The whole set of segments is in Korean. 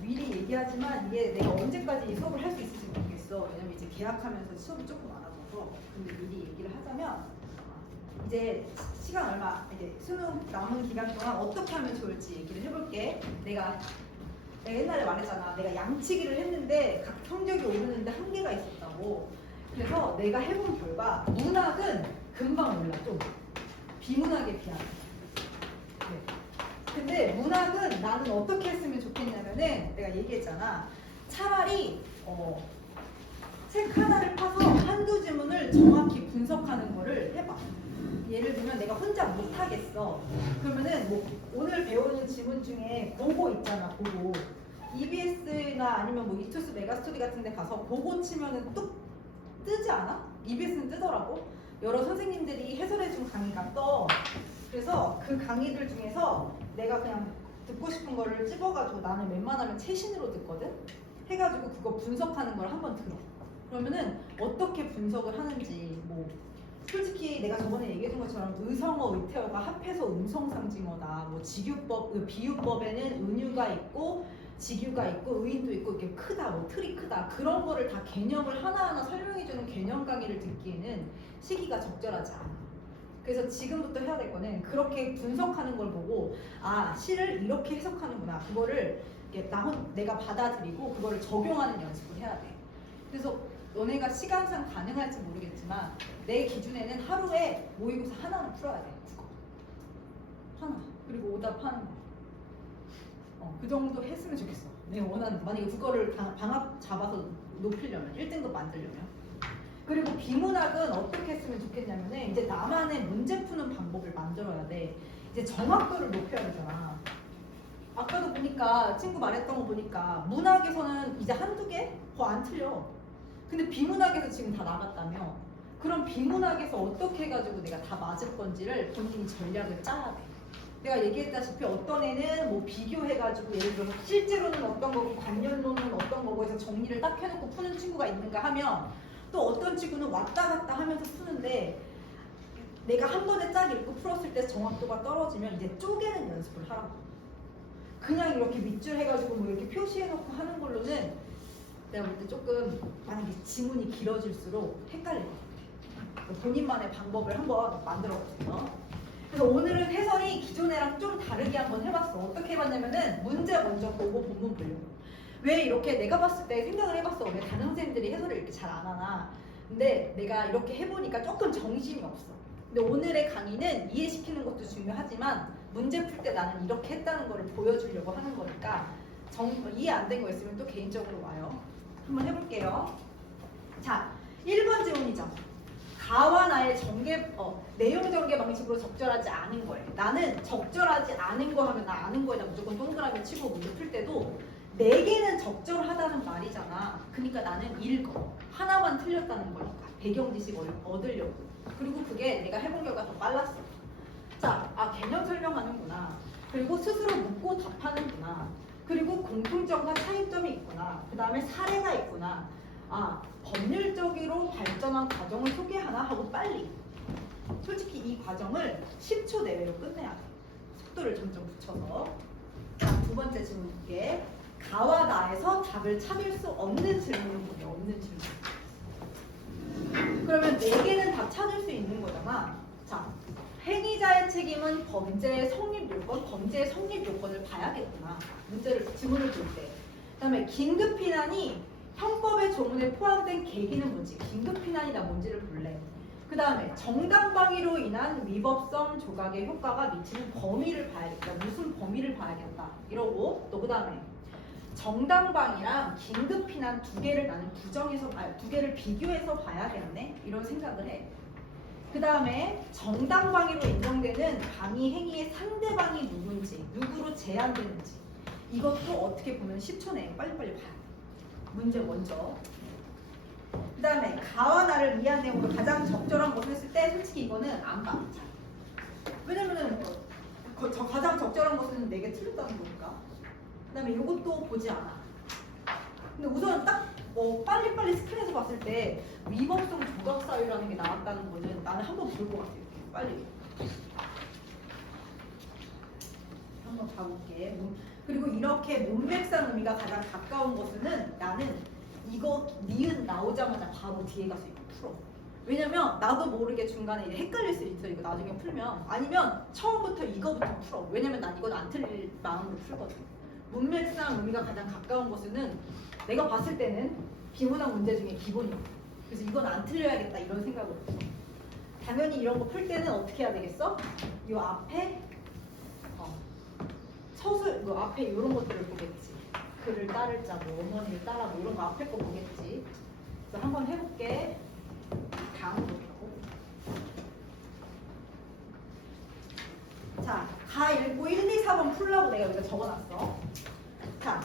미리 얘기하지만 이게 내가 언제까지 이 수업을 할 수 있을지 모르겠어. 왜냐면 이제 계약하면서 수업이 조금 많아져서. 근데 미리 얘기를 하자면 이제 시간 얼마 이제 수능 남은 기간 동안 어떻게 하면 좋을지 얘기를 해볼게. 내가 옛날에 말했잖아. 내가 양치기를 했는데 각 성적이 오르는데 한계가 있었다고. 그래서 내가 해본 결과 문학은 금방 올라 좀 비문학에 비하면. 네. 근데 문학은 나는 어떻게 했으면 좋겠냐면은 내가 얘기했잖아. 차라리 책 하나를 파서 한두 지문을 정확히 분석하는 거를 해봐. 예를 들면 내가 혼자 못하겠어. 그러면은 뭐 오늘 배우는 지문 중에 고고 있잖아. 고고. EBS나 아니면 뭐 이투스 메가스터디 같은 데 가서 고고 치면은 뚝 뜨지 않아? EBS는 뜨더라고. 여러 선생님들이 해설해준 강의가 떠. 그래서 그 강의들 중에서 내가 그냥 듣고 싶은 거를 집어가지고 나는 웬만하면 최신으로 듣거든? 해가지고 그거 분석하는 걸 한번 들어. 그러면은 어떻게 분석을 하는지 뭐 솔직히 내가 저번에 얘기해준 것처럼 의성어, 의태어가 합해서 음성상징어다. 뭐 직유법, 비유법에는 은유가 있고 직유가 있고 의인도 있고 이렇게 크다, 뭐 틀이 크다 그런 거를 다 개념을 하나하나 설명해주는 개념 강의를 듣기에는 시기가 적절하지 않아. 그래서 지금부터 해야 될 거는 그렇게 분석하는 걸 보고 아 시를 이렇게 해석하는구나 그거를 내가 받아들이고 그거를 적용하는 연습을 해야 돼. 그래서 너네가 시간상 가능할지 모르겠지만 내 기준에는 하루에 모의고사 하나는 풀어야 돼. 국어 하나. 그리고 오답하는 거. 그 정도 했으면 좋겠어. 내가 원하는 만약에 국어를 방학 잡아서 높이려면 1등급 만들려면. 그리고 비문학은 어떻게 했으면 좋겠냐면은 이제 나만의 문제 푸는 방법을 만들어야 돼. 이제 정확도를 높여야 되잖아. 아까도 보니까 친구 말했던 거 보니까 문학에서는 이제 한두 개? 더 안 틀려. 근데 비문학에서 지금 다 나갔다며. 그럼 비문학에서 어떻게 해가지고 내가 다 맞을 건지를 본인이 전략을 짜야 돼. 내가 얘기했다시피 어떤 애는 뭐 비교해가지고 예를 들어서 실제로는 어떤 거고 관련론은 어떤 거고 해서 정리를 딱 해놓고 푸는 친구가 있는가 하면 또 어떤 친구는 왔다 갔다 하면서 푸는데 내가 한 번에 쫙 읽고 풀었을 때 정확도가 떨어지면 이제 쪼개는 연습을 하라고. 그냥 이렇게 밑줄 해가지고 뭐 이렇게 표시해놓고 하는 걸로는 내가 볼 때 조금 만약에 지문이 길어질수록 헷갈릴 것 같아. 본인만의 방법을 한번 만들어보세요. 그래서 오늘은 해설이 기존에랑 좀 다르게 한번 해봤어. 어떻게 해봤냐면은 문제 먼저 보고 본문 보려고. 왜 이렇게 내가 봤을 때 생각을 해봤어. 왜 다른 선생님들이 해설을 이렇게 잘 안 하나. 근데 내가 이렇게 해보니까 조금 정신이 없어. 근데 오늘의 강의는 이해시키는 것도 중요하지만 문제 풀 때 나는 이렇게 했다는 거를 보여주려고 하는 거니까 이해 안 된 거 있으면 또 개인적으로 와요. 한번 해볼게요. 자, 1번 질문이죠. 가와 나의 내용 전개 방식으로 적절하지 않은 거예요. 나는 적절하지 않은 거 하면 나 아는 거에다 무조건 동그라미 치고 문제 풀 때도 4개는 적절하다는 말이잖아. 그러니까 나는 읽어. 하나만 틀렸다는 거니까. 배경 지식을 얻으려고. 그리고 그게 내가 해본 결과 더 빨랐어. 자, 개념 설명하는구나. 그리고 스스로 묻고 답하는구나. 그리고 공통점과 차이점이 있구나. 그 다음에 사례가 있구나. 법률적으로 발전한 과정을 소개하나 하고 빨리. 솔직히 이 과정을 10초 내외로 끝내야 돼. 속도를 점점 붙여서. 자, 두 번째 질문 볼게. 가와 나에서 답을 찾을 수 없는 질문을 보게. 없는 질문. 그러면 4개는 답 찾을 수 있는 거잖아. 자, 행위자의 책임은 범죄의 성립 요건, 범죄의 성립 요건을 봐야겠구나. 지문을 볼 때. 그 다음에 긴급 피난이 형법의 조문에 포함된 계기는 뭐지? 긴급 피난이나 뭔지를 볼래. 그 다음에 정당방위로 인한 위법성 조각의 효과가 미치는 범위를 봐야겠다. 무슨 범위를 봐야겠다. 이러고 또 그 다음에 정당방위랑 긴급 피난 2개를 나는 두 개를 비교해서 봐야겠네. 이런 생각을 해. 그 다음에 정당방위로 인정되는 방위 행위의 상대방이 누군지, 누구로 제한되는지 이것도 어떻게 보면 10초 내에 빨리빨리 봐야 돼. 문제 먼저. 그 다음에 가와 나를 위한 내용으로 가장 적절한 것을 했을 때 솔직히 이거는 안 봐. 왜냐면은 가장 적절한 것은 4개 틀렸다는 거니까. 그 다음에 이것도 보지 않아. 근데 우선 딱 빨리빨리 스크린에서 봤을 때 위법성 조각 사유라는 게 나왔다는 거는 나는 한번 볼 것 같아요. 빨리. 한번 봐볼게. 그리고 이렇게 문맥상 의미가 가장 가까운 것은 나는 이거 니은 나오자마자 바로 뒤에 가서 이거 풀어. 왜냐면 나도 모르게 중간에 이제 헷갈릴 수 있어. 이거 나중에 풀면. 아니면 처음부터 이거부터 풀어. 왜냐면 난 이건 안 틀릴 마음으로 풀거든. 문맥상 의미가 가장 가까운 것은 내가 봤을 때는 비문학 문제 중에 기본이야. 그래서 이건 안 틀려야겠다 이런 생각으로 했어. 당연히 이런 거 풀 때는 어떻게 해야 되겠어? 이 앞에 서술, 뭐 앞에 이런 것들을 보겠지. 글을 따를 자, 뭐 어머니를 따라 뭐 이런 거 앞에 거 보겠지. 그래서 한번 해볼게. 다음 보려고. 자, 다 읽고 1, 2, 4번 풀라고 내가 여기다 적어놨어. 자,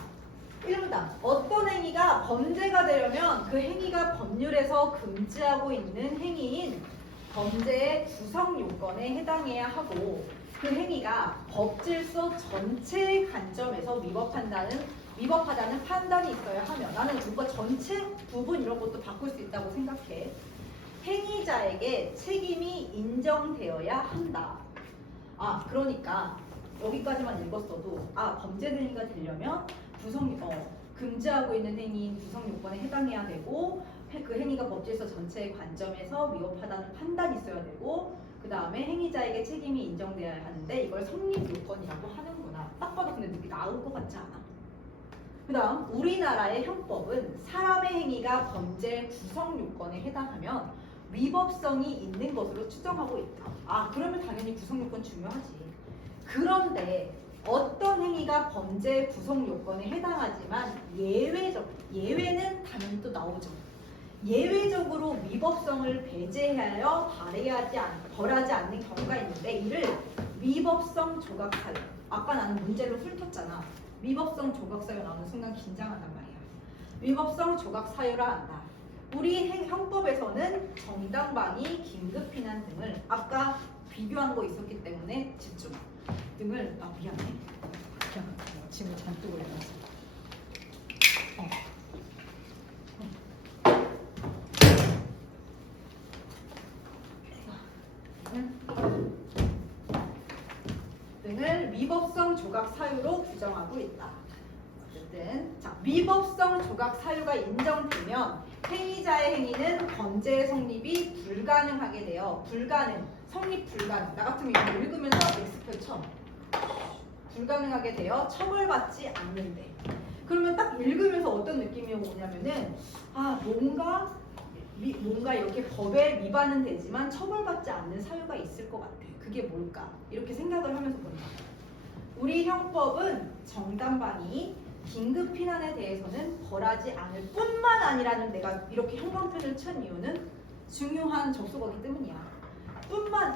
1문단. 어떤 행위가 범죄가 되려면 그 행위가 법률에서 금지하고 있는 행위인 범죄의 구성 요건에 해당해야 하고 그 행위가 법질서 전체의 관점에서 위법하다는 판단이 있어야 하며 나는 그거 전체 부분 이런 것도 바꿀 수 있다고 생각해. 행위자에게 책임이 인정되어야 한다. 아, 그러니까 여기까지만 읽었어도 범죄 행위가 되려면 금지하고 있는 행위인 구성 요건에 해당해야 되고 그 행위가 법질서 전체의 관점에서 위법하다는 판단이 있어야 되고 그 다음에 행위자에게 책임이 인정되어야 하는데 이걸 성립 요건이라고 하는구나. 딱 봐도 근데 느낌 나올 것 같지 않아? 그 다음 우리나라의 형법은 사람의 행위가 범죄 구성 요건에 해당하면 위법성이 있는 것으로 추정하고 있다. 그러면 당연히 구성 요건 중요하지. 그런데 어떤 행위가 범죄 구성 요건에 해당하지만 예외는 당연히 또 나오죠. 예외적으로 위법성을 배제하여 벌하지 않는 경우가 있는데 이를 위법성 조각사유. 아까 나는 문제를 훑었잖아. 위법성 조각사유 나오는 순간 긴장한단 말이야. 위법성 조각사유라 한다. 우리 형법에서는 정당방위, 긴급피난 등을 아까 비교한 거 있었기 때문에 집중 등을 미안해. 그냥 짐을 잔뜩 올려놨어. 등을 위법성 조각 사유로 규정하고 있다. 어쨌든 위법성 조각 사유가 인정되면 행위자의 행위는 범죄의 성립이 불가능하게 되어 성립 불가능. 나 같으면 이거 읽으면서 엑스표 쳐. 불가능하게 되어 처벌받지 않는데. 그러면 딱 읽으면서 어떤 느낌이 오냐면은 뭔가 이렇게 법에 위반은 되지만 처벌받지 않는 사유가 있을 것 같아. 그게 뭘까? 이렇게 생각을 하면서 본다. 우리 형법은 정당방위, 긴급피난에 대해서는 벌하지 않을 뿐만 아니라는 내가 이렇게 형광펜을 친 이유는 중요한 접속어기 때문이야.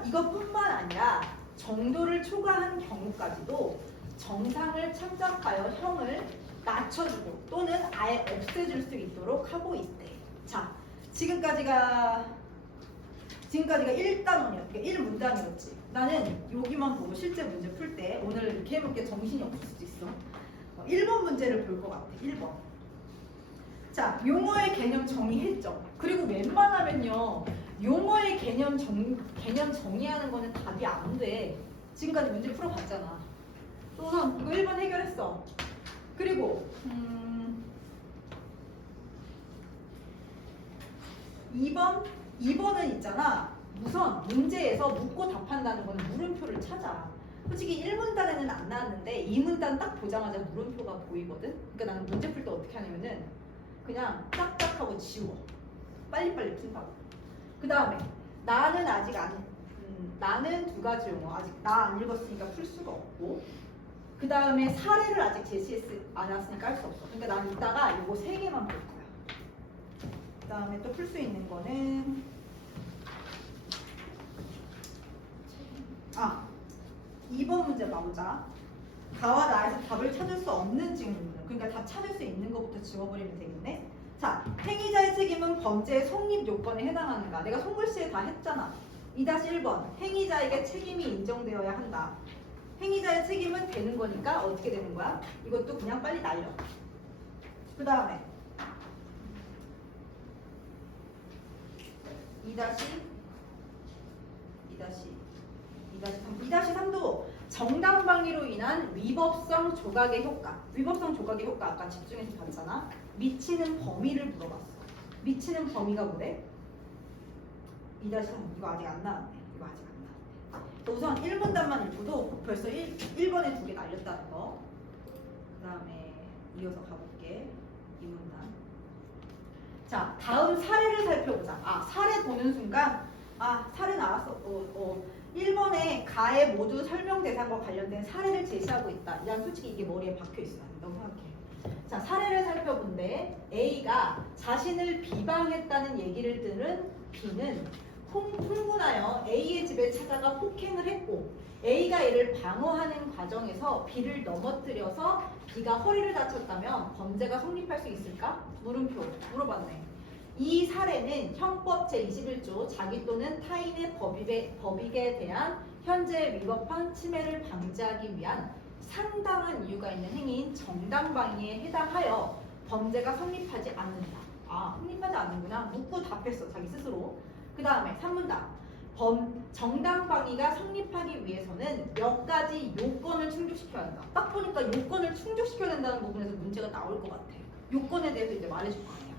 이것뿐만 아니라 정도를 초과한 경우까지도 정상을 참작하여 형을 낮춰주고 또는 아예 없애줄 수 있도록 하고 있대. 자, 지금까지가 1단원이었고 1문단이었지. 나는 여기만 보고 실제 문제 풀 때 오늘 이렇게 해볼게 정신이 없을 수도 있어. 1번 문제를 볼 것 같아. 1번. 자, 용어의 개념 정의했죠. 그리고 웬만하면요 용어의 개념 정의하는 거는 답이 안 돼. 지금까지 문제 풀어봤잖아. 우선 이거 1번 해결했어. 그리고 2번은 있잖아. 우선 문제에서 묻고 답한다는 거는 물음표를 찾아. 솔직히 1문단에는 안 나왔는데 2문단 딱 보자마자 물음표가 보이거든. 그러니까 나는 문제 풀 때 어떻게 하냐면은 그냥 딱딱 하고 지워. 빨리빨리 푼다고. 그 다음에 나는 두 가지 용어. 아직 나 안 읽었으니까 풀 수가 없고 그 다음에 사례를 아직 제시하지 않았으니까 할 수 없어. 그러니까 나는 이따가 요거 3개만 볼 거야. 그 다음에 또 풀 수 있는 거는 2번 문제 봐보자. 가와 나에서 답을 찾을 수 없는 질문. 그러니까 답 찾을 수 있는 것부터 지워버리면 되겠네. 자, 행위자의 책임은 범죄의 성립 요건에 해당하는가? 내가 손글씨에 다 했잖아. 2-1번. 행위자에게 책임이 인정되어야 한다. 행위자의 책임은 되는 거니까 어떻게 되는 거야? 이것도 그냥 빨리 날려. 그 다음에 2-3도 정당방위로 인한 위법성 조각의 효과. 위법성 조각의 효과 아까 집중해서 봤잖아. 미치는 범위를 물어봤어. 미치는 범위가 뭐래? 2-3 이거 아직 안 나왔네. 이거 아직 안 나왔네. 우선 1문단만 읽고도 벌써 1번에 2개 날렸다는 거. 그 다음에 이어서 가볼게. 2문단. 자, 다음 사례를 살펴보자. 사례 보는 순간 사례 나왔어. 1번에 가의 모두 설명 대상과 관련된 사례를 제시하고 있다. 난 솔직히 이게 머리에 박혀 있어. 넘어갈게. 자, 사례를 살펴본데 A가 자신을 비방했다는 얘기를 들은 B는 흥분하여 A의 집에 찾아가 폭행을 했고 A가 이를 방어하는 과정에서 B를 넘어뜨려서 B가 허리를 다쳤다면 범죄가 성립할 수 있을까? 물음표. 물어봤네. 이 사례는 형법 제21조 자기 또는 타인의 법익에 대한 현재 위법한 침해를 방지하기 위한 상당한 이유가 있는 행위인 정당방위에 해당하여 범죄가 성립하지 않는다. 성립하지 않는구나. 묻고 답했어. 자기 스스로. 그 다음에 3문단. 정당방위가 성립하기 위해서는 몇 가지 요건을 충족시켜야 한다. 딱 보니까 요건을 충족시켜야 된다는 부분에서 문제가 나올 것 같아. 요건에 대해서 이제 말해줄 거 아니야.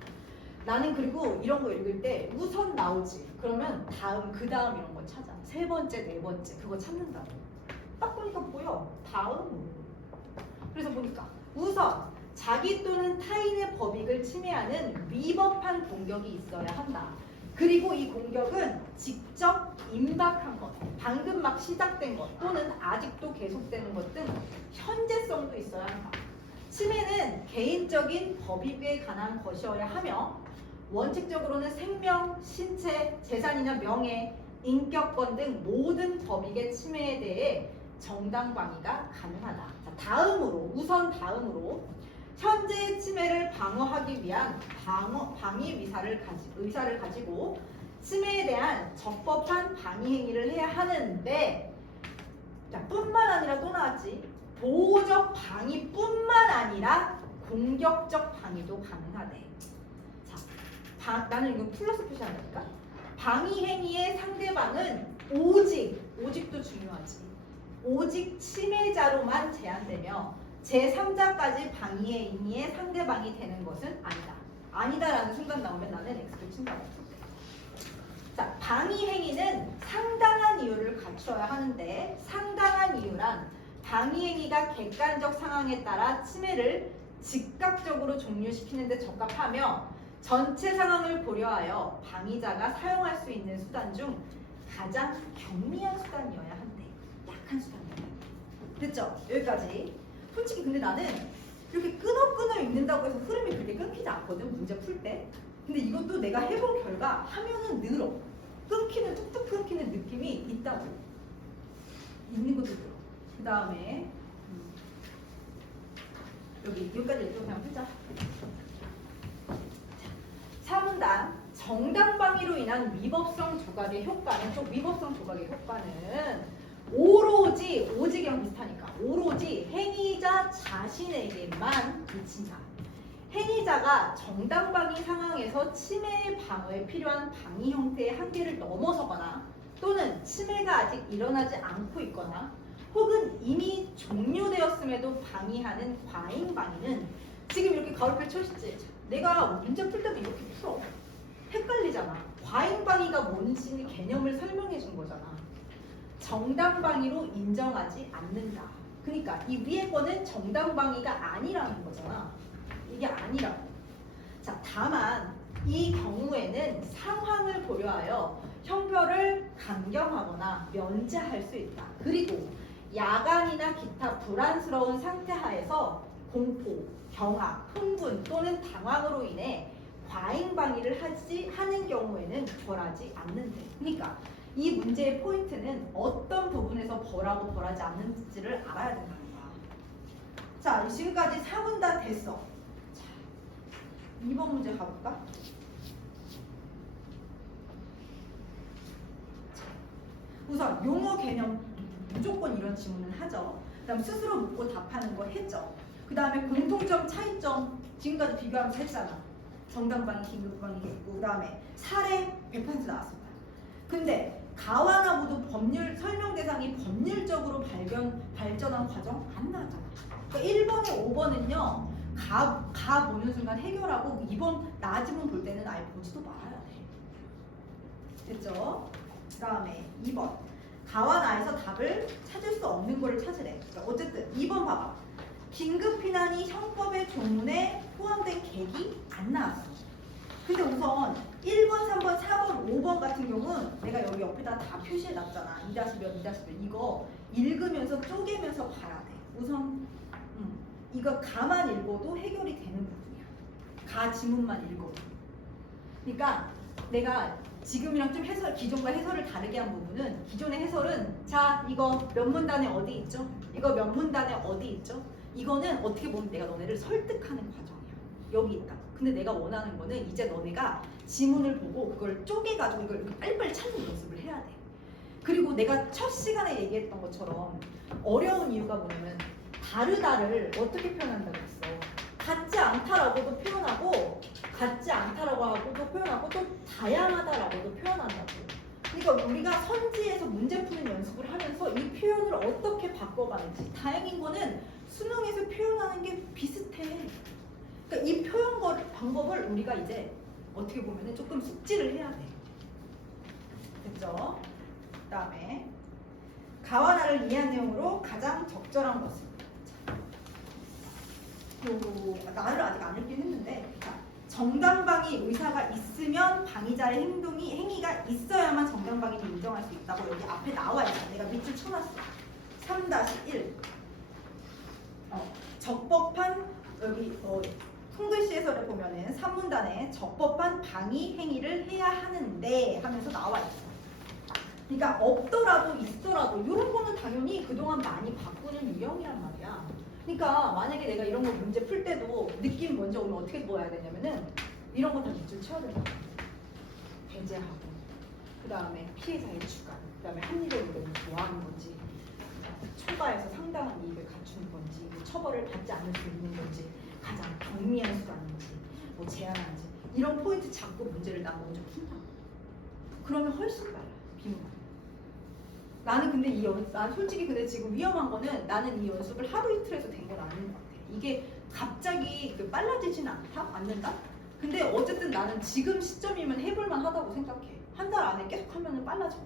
나는 그리고 이런 거 읽을 때 우선 나오지. 그러면 그 다음 이런 거 찾아. 세 번째, 네 번째 그거 찾는다고. 딱 보니까 보여. 다음. 그래서 보니까 우선 자기 또는 타인의 법익을 침해하는 위법한 공격이 있어야 한다. 그리고 이 공격은 직접 임박한 것, 방금 막 시작된 것 또는 아직도 계속되는 것 등 현재성도 있어야 한다. 침해는 개인적인 법익에 관한 것이어야 하며 원칙적으로는 생명, 신체, 재산이나 명예, 인격권 등 모든 법익의 침해에 대해 정당방위가 가능하다. 자, 다음으로 현재의 침해를 방어하기 위한 방위 의사를 가지고 침해에 대한 적법한 방위 행위를 해야 하는데 뿐만 아니라 또 나왔지. 보호적 방위뿐만 아니라 공격적 방위도 가능하대. 자, 나는 이거 플러스 표시한다니까. 방위 행위의 상대방은 오직도 중요하지. 오직 침해자로만 제한되며 제3자까지 방위의 행위의 상대방이 되는 것은 아니다. 아니다라는 순간 나오면 나는 X를 친다고. 자, 방위 행위는 상당한 이유를 갖춰야 하는데 상당한 이유란 방위 행위가 객관적 상황에 따라 침해를 즉각적으로 종료시키는 데 적합하며 전체 상황을 고려하여 방위자가 사용할 수 있는 수단 중 가장 경미한 수단이어야 한대. 약한 수단이어야 한대. 됐죠? 여기까지. 솔직히 근데 나는 이렇게 끊어 읽는다고 해서 흐름이 그렇게 끊기지 않거든. 문제 풀 때. 근데 이것도 내가 해본 결과 하면은 늘어. 뚝뚝 끊기는 느낌이 있다고. 있는 것도 늘어. 그 다음에 여기까지 읽고 그냥 풀자. 4문단 정당방위로 인한 위법성 조각의 효과는 위법성 조각의 효과는 오직이랑 비슷하니까 오로지 행위자 자신에게만 미친다. 행위자가 정당방위 상황에서 침해 방어에 필요한 방위 형태의 한계를 넘어서거나 또는 침해가 아직 일어나지 않고 있거나 혹은 이미 종료되었음에도 방위하는 과잉방위는 지금 이렇게 가로표 쳐있지. 내가 문제 풀 때도 이렇게 풀어. 헷갈리잖아. 과잉방위가 뭔지 개념을 설명해 준 거잖아. 정당방위로 인정하지 않는다. 그러니까 이 위에 거는 정당방위가 아니라는 거잖아. 이게 아니라고. 자, 다만 이 경우에는 상황을 고려하여 형벌을 강경하거나 면제할 수 있다. 그리고 야간이나 기타 불안스러운 상태 하에서 공포, 경악, 흥분 또는 당황으로 인해 과잉방위를 하는 경우에는 벌하지 않는데. 그러니까 이 문제의 포인트는 어떤 부분에서 벌하고 벌하지 않는지를 알아야 된다는 거야. 자, 지금까지 4문단 됐어. 자, 2번 문제 가볼까? 우선 용어 개념 무조건 이런 지문은 하죠. 그 다음 스스로 묻고 답하는 거 했죠. 그 다음에 공통점, 차이점 지금까지 비교하면서 했잖아. 정당방위, 긴급방위 했고 그 다음에 사례 100% 나왔습니다. 근데 가와나무도 법률 설명 대상이 법률적으로 발전한 과정 안 나왔잖아. 그러니까 1번에 5번은요. 가 보는 순간 해결하고 2번 나지문 볼 때는 아예 보지도 말아야 돼. 됐죠? 그 다음에 2번 가와나에서 답을 찾을 수 없는 거를 찾으래. 그러니까 어쨌든 2번 봐봐. 긴급피난이 형법의 조문에 포함된 계기 안 나왔어. 근데 우선 1번, 3번, 4번, 5번 같은 경우는 내가 여기 옆에다 다 표시해 놨잖아. 2-몇, 2-몇 이거 읽으면서 쪼개면서 봐야 돼. 우선 이거 가만 읽어도 해결이 되는 부분이야. 가 지문만 읽어도. 그러니까 내가 지금이랑 좀 기존과 해설을 다르게 한 부분은 기존의 해설은 자 이거 몇 문단에 어디 있죠? 이거 몇 문단에 어디 있죠? 이거는 어떻게 보면 내가 너네를 설득하는 과정이야. 여기 있다. 근데 내가 원하는 거는 이제 너네가 지문을 보고 그걸 쪼개가지고 이걸 이렇게 빨리빨리 찾는 연습을 해야 돼. 그리고 내가 첫 시간에 얘기했던 것처럼 어려운 이유가 뭐냐면 다르다를 어떻게 표현한다고 했어? 같지 않다라고도 표현하고 같지 않다라고 하고도 표현하고 또 다양하다라고도 표현한다고. 그러니까 우리가 선지에서 문제 푸는 연습을 하면서 이 표현을 어떻게 바꿔가는지. 다행인 거는 수능에서 표현하는 게 비슷해. 그러니까 이 표현 방법을 우리가 이제 어떻게 보면은 조금 숙지를 해야 돼. 됐죠? 그 다음에 가와나를 이해한 내용으로 가장 적절한 것은 나를 아직 안 읽긴 했는데 정당방위 의사가 있으면 방위자의 행위가 있어야만 정당방위를 인정할 수 있다고 여기 앞에 나와 있어. 내가 밑줄 쳐놨어. 3-1 적법한 여기 송글씨 해설을 보면은 3문단에 적법한 방위 행위를 해야 하는데 하면서 나와 있어. 그러니까 없더라도 있더라도 이런 거는 당연히 그동안 많이 바꾸는 유형이란 말이야. 그러니까 만약에 내가 이런 거 문제 풀 때도 느낌 먼저 오면 어떻게 보아야 되냐면은 이런 거 다 밑줄 쳐야 된다. 배제하고 그 다음에 피해자의 주관, 그 다음에 합리적 의견을 좋아하는 건지, 초과해서 상당한 이익을 갖추는 건지, 처벌을 받지 않을 수 있는 건지, 가장 경미한 수단인지, 뭐 제한하는지 이런 포인트 잡고 문제를 난 먼저 푼다. 그러면 훨씬 빨라. 비문학. 나는 근데 난 솔직히 근데 지금 위험한 거는 나는 이 연습을 하루 이틀에서 된 건 아닌 것 같아. 이게 갑자기 빨라지진 않는다? 근데 어쨌든 나는 지금 시점이면 해볼만 하다고 생각해. 한 달 안에 계속 하면 빨라져.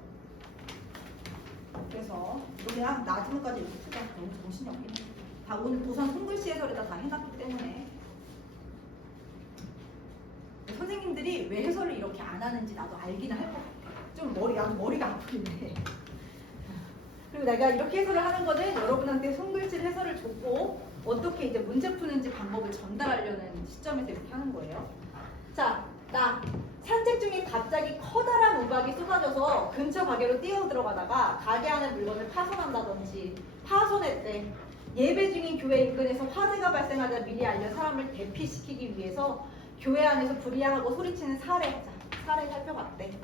그래서 그냥 나중까지 이렇게 쓰자. 너무 정신이 없긴 해. 다 오늘 도산 손글씨 해설에다 다 해놨기 때문에 선생님들이 왜 해설을 이렇게 안 하는지 나도 알기는 할 것 같아. 좀 머리가 아프긴 해. 그리고 내가 이렇게 해설을 하는 거는 여러분한테 손글씨 해설을 줬고 어떻게 이제 문제 푸는지 방법을 전달하려는 시점에서 이렇게 하는 거예요. 자, 나 산책 중에 갑자기 커다란 우박이 쏟아져서 근처 가게로 뛰어 들어가다가 가게 안에 물건을 파손한다든지 파손했대. 예배 중인 교회 인근에서 화재가 발생하자 미리 알려 사람을 대피시키기 위해서 교회 안에서 불이야하고 소리치는 사례 살펴봤대.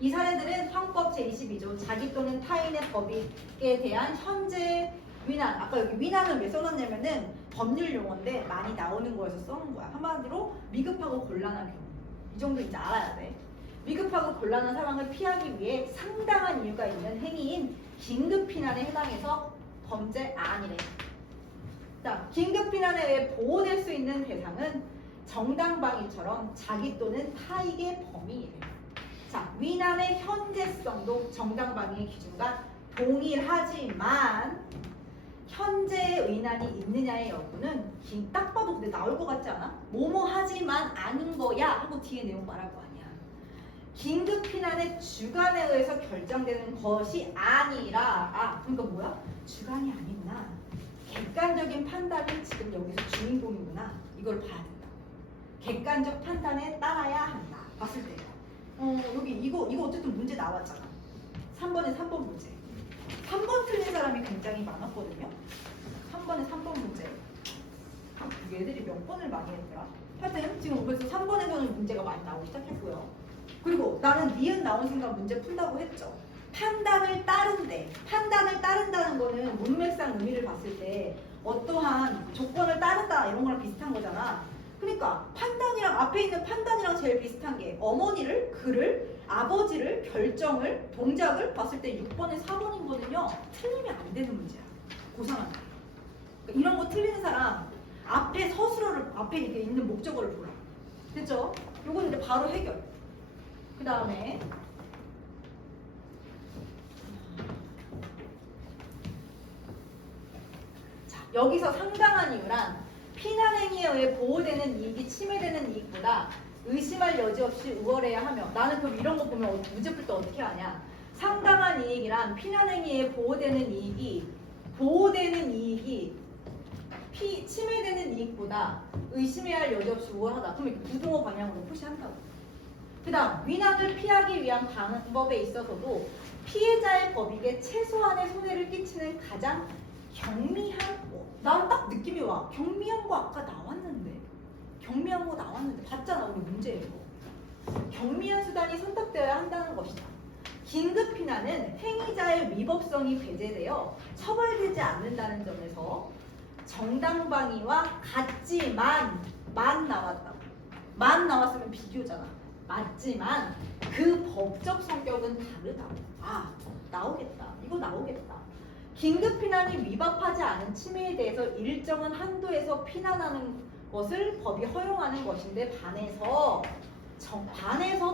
이 사례들은 형법 제22조 자기 또는 타인의 법익에 대한 현재 위난, 아까 여기 위난을 왜 써놨냐면은 법률 용어인데 많이 나오는 거에서 써는 거야. 한마디로 미급하고 곤란한 경우. 이 정도 이제 알아야 돼. 미급하고 곤란한 상황을 피하기 위해 상당한 이유가 있는 행위인 긴급피난에 해당해서 범죄 아니래. 자, 긴급피난에 의해 보호될 수 있는 대상은 정당방위처럼 자기 또는 타익의 범위이래. 자, 위난의 현재성도 정당방위의 기준과 동일하지만 현재의 위난이 있느냐의 여부는 딱 봐도 근데 나올 것 같지 않아? 뭐뭐 하지만 아닌 거야 하고 뒤에 내용 말할 거 아니야. 긴급피난의 주관에 의해서 결정되는 것이 아니라 그러니까 뭐야? 주관이 아니구나. 객관적인 판단이 지금 여기서 주인공이구나. 이걸 봐야 된다. 객관적 판단에 따라야 한다. 봤을 때 여기 이거 어쨌든 문제 나왔잖아. 3번에 3번 문제. 3번 틀린 사람이 굉장히 많았거든요. 3번에 3번 문제. 얘들이 몇 번을 많이 했더라? 하여튼 지금 그래서 3번에서는 문제가 많이 나오기 시작했고요. 그리고 나는 니은 나온 순간 문제 푼다고 했죠. 판단을 따른대. 판단을 따른다는 거는 문맥상 의미를 봤을 때 어떠한 조건을 따른다 이런 거랑 비슷한 거잖아. 그러니까 판단이랑 앞에 있는 판단이랑 제일 비슷한 게 어머니를 그를 아버지를 결정을 동작을 봤을 때 6번에 4번인 거는요 틀리면 안 되는 문제야. 고3한테. 그러니까 이런 거 틀리는 사람 앞에 서술어를 앞에 이게 있는 목적어를 보라. 됐죠? 요건 이제 바로 해결. 그 다음에 자 여기서 상당한 이유란 피난행위에 의해 보호되는 이익이 침해되는 이익보다 의심할 여지 없이 우월해야 하며 나는 그럼 이런 거 보면 문제 풀 때 어떻게 하냐? 상당한 이익이란 피난행위에 보호되는 이익이 침해되는 이익보다 의심해야 할 여지 없이 우월하다. 그럼 이렇게 부동어 방향으로 표시한다고. 그 다음 위난을 피하기 위한 방법에 있어서도 피해자의 법익에 최소한의 손해를 끼치는 가장 경미한 난 딱 느낌이 와. 경미한 거 아까 나왔는데 경미한 거 나왔는데 봤잖아 우리 문제에서. 경미한 수단이 선택되어야 한다는 것이다. 긴급 피난은 행위자의 위법성이 배제되어 처벌되지 않는다는 점에서 정당방위와 같지만 만 나왔다. 만 나왔으면 비교잖아. 맞지만 그 법적 성격은 다르다. 아 나오겠다. 이거 나오겠다. 긴급 피난이 위법하지 않은 침해에 대해서 일정한 한도에서 피난하는 것을 법이 허용하는 것인데 반해서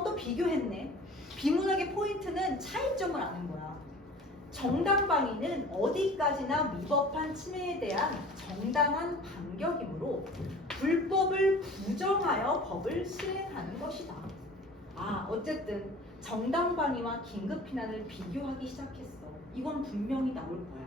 또 비교했네. 비문학의 포인트는 차이점을 아는 거야. 정당방위는 어디까지나 위법한 침해에 대한 정당한 반격이므로 불법을 부정하여 법을 실행하는 것이다. 아 어쨌든 정당방위와 긴급피난을 비교하기 시작했어. 이건 분명히 나올 거야.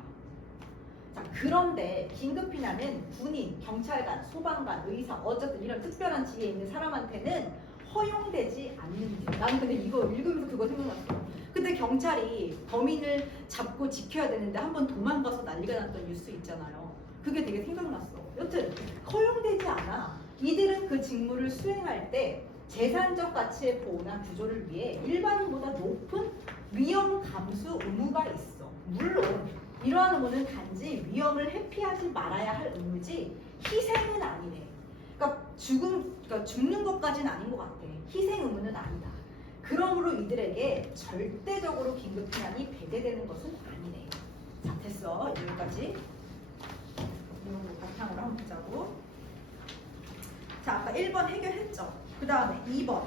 자 그런데 긴급피난은 군인, 경찰관, 소방관, 의사 어쨌든 이런 특별한 지위에 있는 사람한테는 허용되지 않는데 나는 근데 이거 읽으면서 그거 생각났어. 근데 경찰이 범인을 잡고 지켜야 되는데 한번 도망가서 난리가 났던 뉴스 있잖아요. 그게 되게 생각났어. 여튼 허용되지 않아. 이들은 그 직무를 수행할 때 재산적 가치의 보호나 구조를 위해 일반인보다 높은 위험 감수 의무가 있어. 물론 이러한 의무는 단지 위험을 회피하지 말아야 할 의무지 희생은 아니네. 그러니까 죽는 것까지는 아닌 것 같아. 희생 의무는 아니다. 그러므로 이들에게 절대적으로 긴급피난이 배제되는 것은 아니네. 자 됐어. 여기까지. 이런 거 바탕으로 한번 보자고. 자 아까 1번 해결했죠. 그 다음에 2번.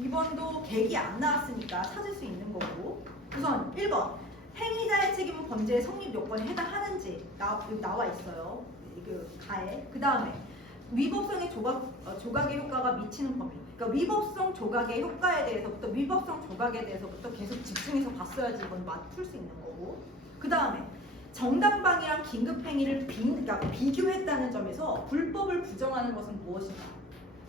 2번도 객이 안 나왔으니까 찾을 수 있는 거고. 우선 1번. 행위자의 책임은 범죄의 성립 요건에 해당하는지 여기 나와 있어요. 그 가에. 그 다음에 위법성의 조각의 효과가 미치는 범위. 그러니까 위법성 조각의 효과에 대해서부터 위법성 조각에 대해서부터 계속 집중해서 봤어야지 이건 맞출 수 있는 거고. 그 다음에 정당방위랑 긴급행위를 그러니까 비교했다는 점에서 불법을 부정하는 것은 무엇인가?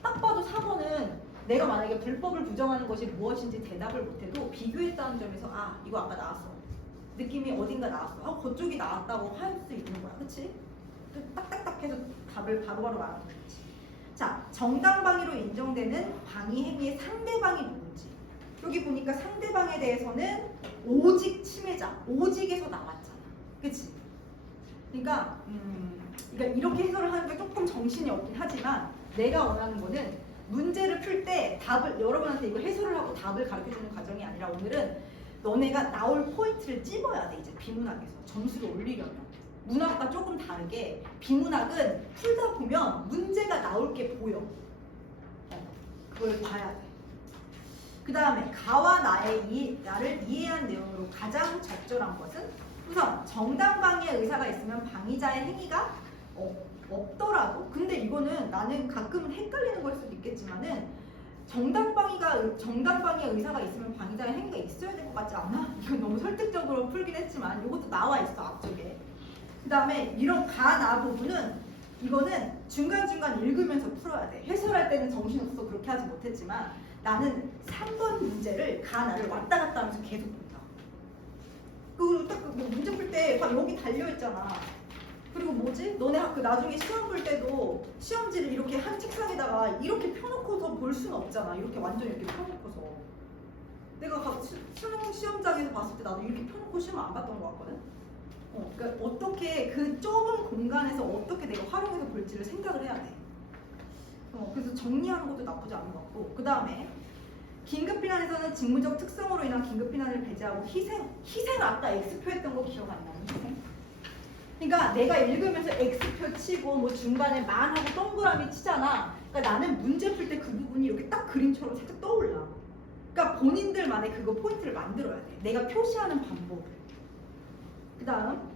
딱 봐도 4번은 내가 만약에 불법을 부정하는 것이 무엇인지 대답을 못해도 비교했다는 점에서 아 이거 아까 나왔어. 느낌이 어딘가 나왔어. 그쪽이 나왔다고 할 수 있는 거야. 그치? 딱딱딱 해서 답을 바로바로 말하면 되지. 자, 정당방위로 인정되는 방위 행위의 상대방이 누군지. 여기 보니까 상대방에 대해서는 오직 침해자, 오직에서 나왔잖아. 그치? 그러니까 이렇게 해설을 하는 게 조금 정신이 없긴 하지만 내가 원하는 거는 문제를 풀 때 답을 여러분한테 이거 해설을 하고 답을 가르쳐주는 과정이 아니라 오늘은 너네가 나올 포인트를 찝어야 돼. 이제 비문학에서 점수를 올리려면. 문학과 조금 다르게 비문학은 풀다 보면 문제가 나올 게 보여. 그걸 봐야 돼. 그 다음에 가와 나를 이해한 내용으로 가장 적절한 것은 우선 정당방위의 의사가 있으면 방위자의 행위가 없더라도 근데 이거는 나는 가끔은 헷갈리는 걸 수도 있겠지만은 정당방위의 의사가 있으면 방위자의 행위가 있어야 될 것 같지 않아? 이건 너무 설득적으로 풀긴 했지만 이것도 나와 있어 앞쪽에. 그 다음에 이런 가나 부분은 이거는 중간중간 읽으면서 풀어야 돼. 해설할 때는 정신없어서 그렇게 하지 못했지만 나는 3번 문제를 가나를 왔다 갔다 하면서 계속 본다. 그리고 딱 문제 풀 때 여기 달려있잖아. 그리고 뭐지? 너네 학교 나중에 시험 볼 때도 시험지를 이렇게 한 책상에다가 이렇게 펴놓고서 볼 수는 없잖아. 이렇게 완전 이렇게 펴놓고서. 내가 수능 시험장에서 봤을 때 나도 이렇게 펴놓고 시험 안 봤던 것 같거든? 그러니까 어떻게 그 좁은 공간에서 어떻게 내가 활용해서 볼지를 생각을 해야 돼. 그래서 정리하는 것도 나쁘지 않은 것 같고. 그 다음에 긴급피난에서는 직무적 특성으로 인한 긴급피난을 배제하고 희생 아까 X표 했던 거 기억 안 나요? 희생? 그러니까 내가 읽으면서 X표 치고 뭐 중간에 만하고 동그라미 치잖아. 그러니까 나는 문제 풀 때 그 부분이 이렇게 딱 그림처럼 살짝 떠올라. 그러니까 본인들만의 그거 포인트를 만들어야 돼. 내가 표시하는 방법을. 그 다음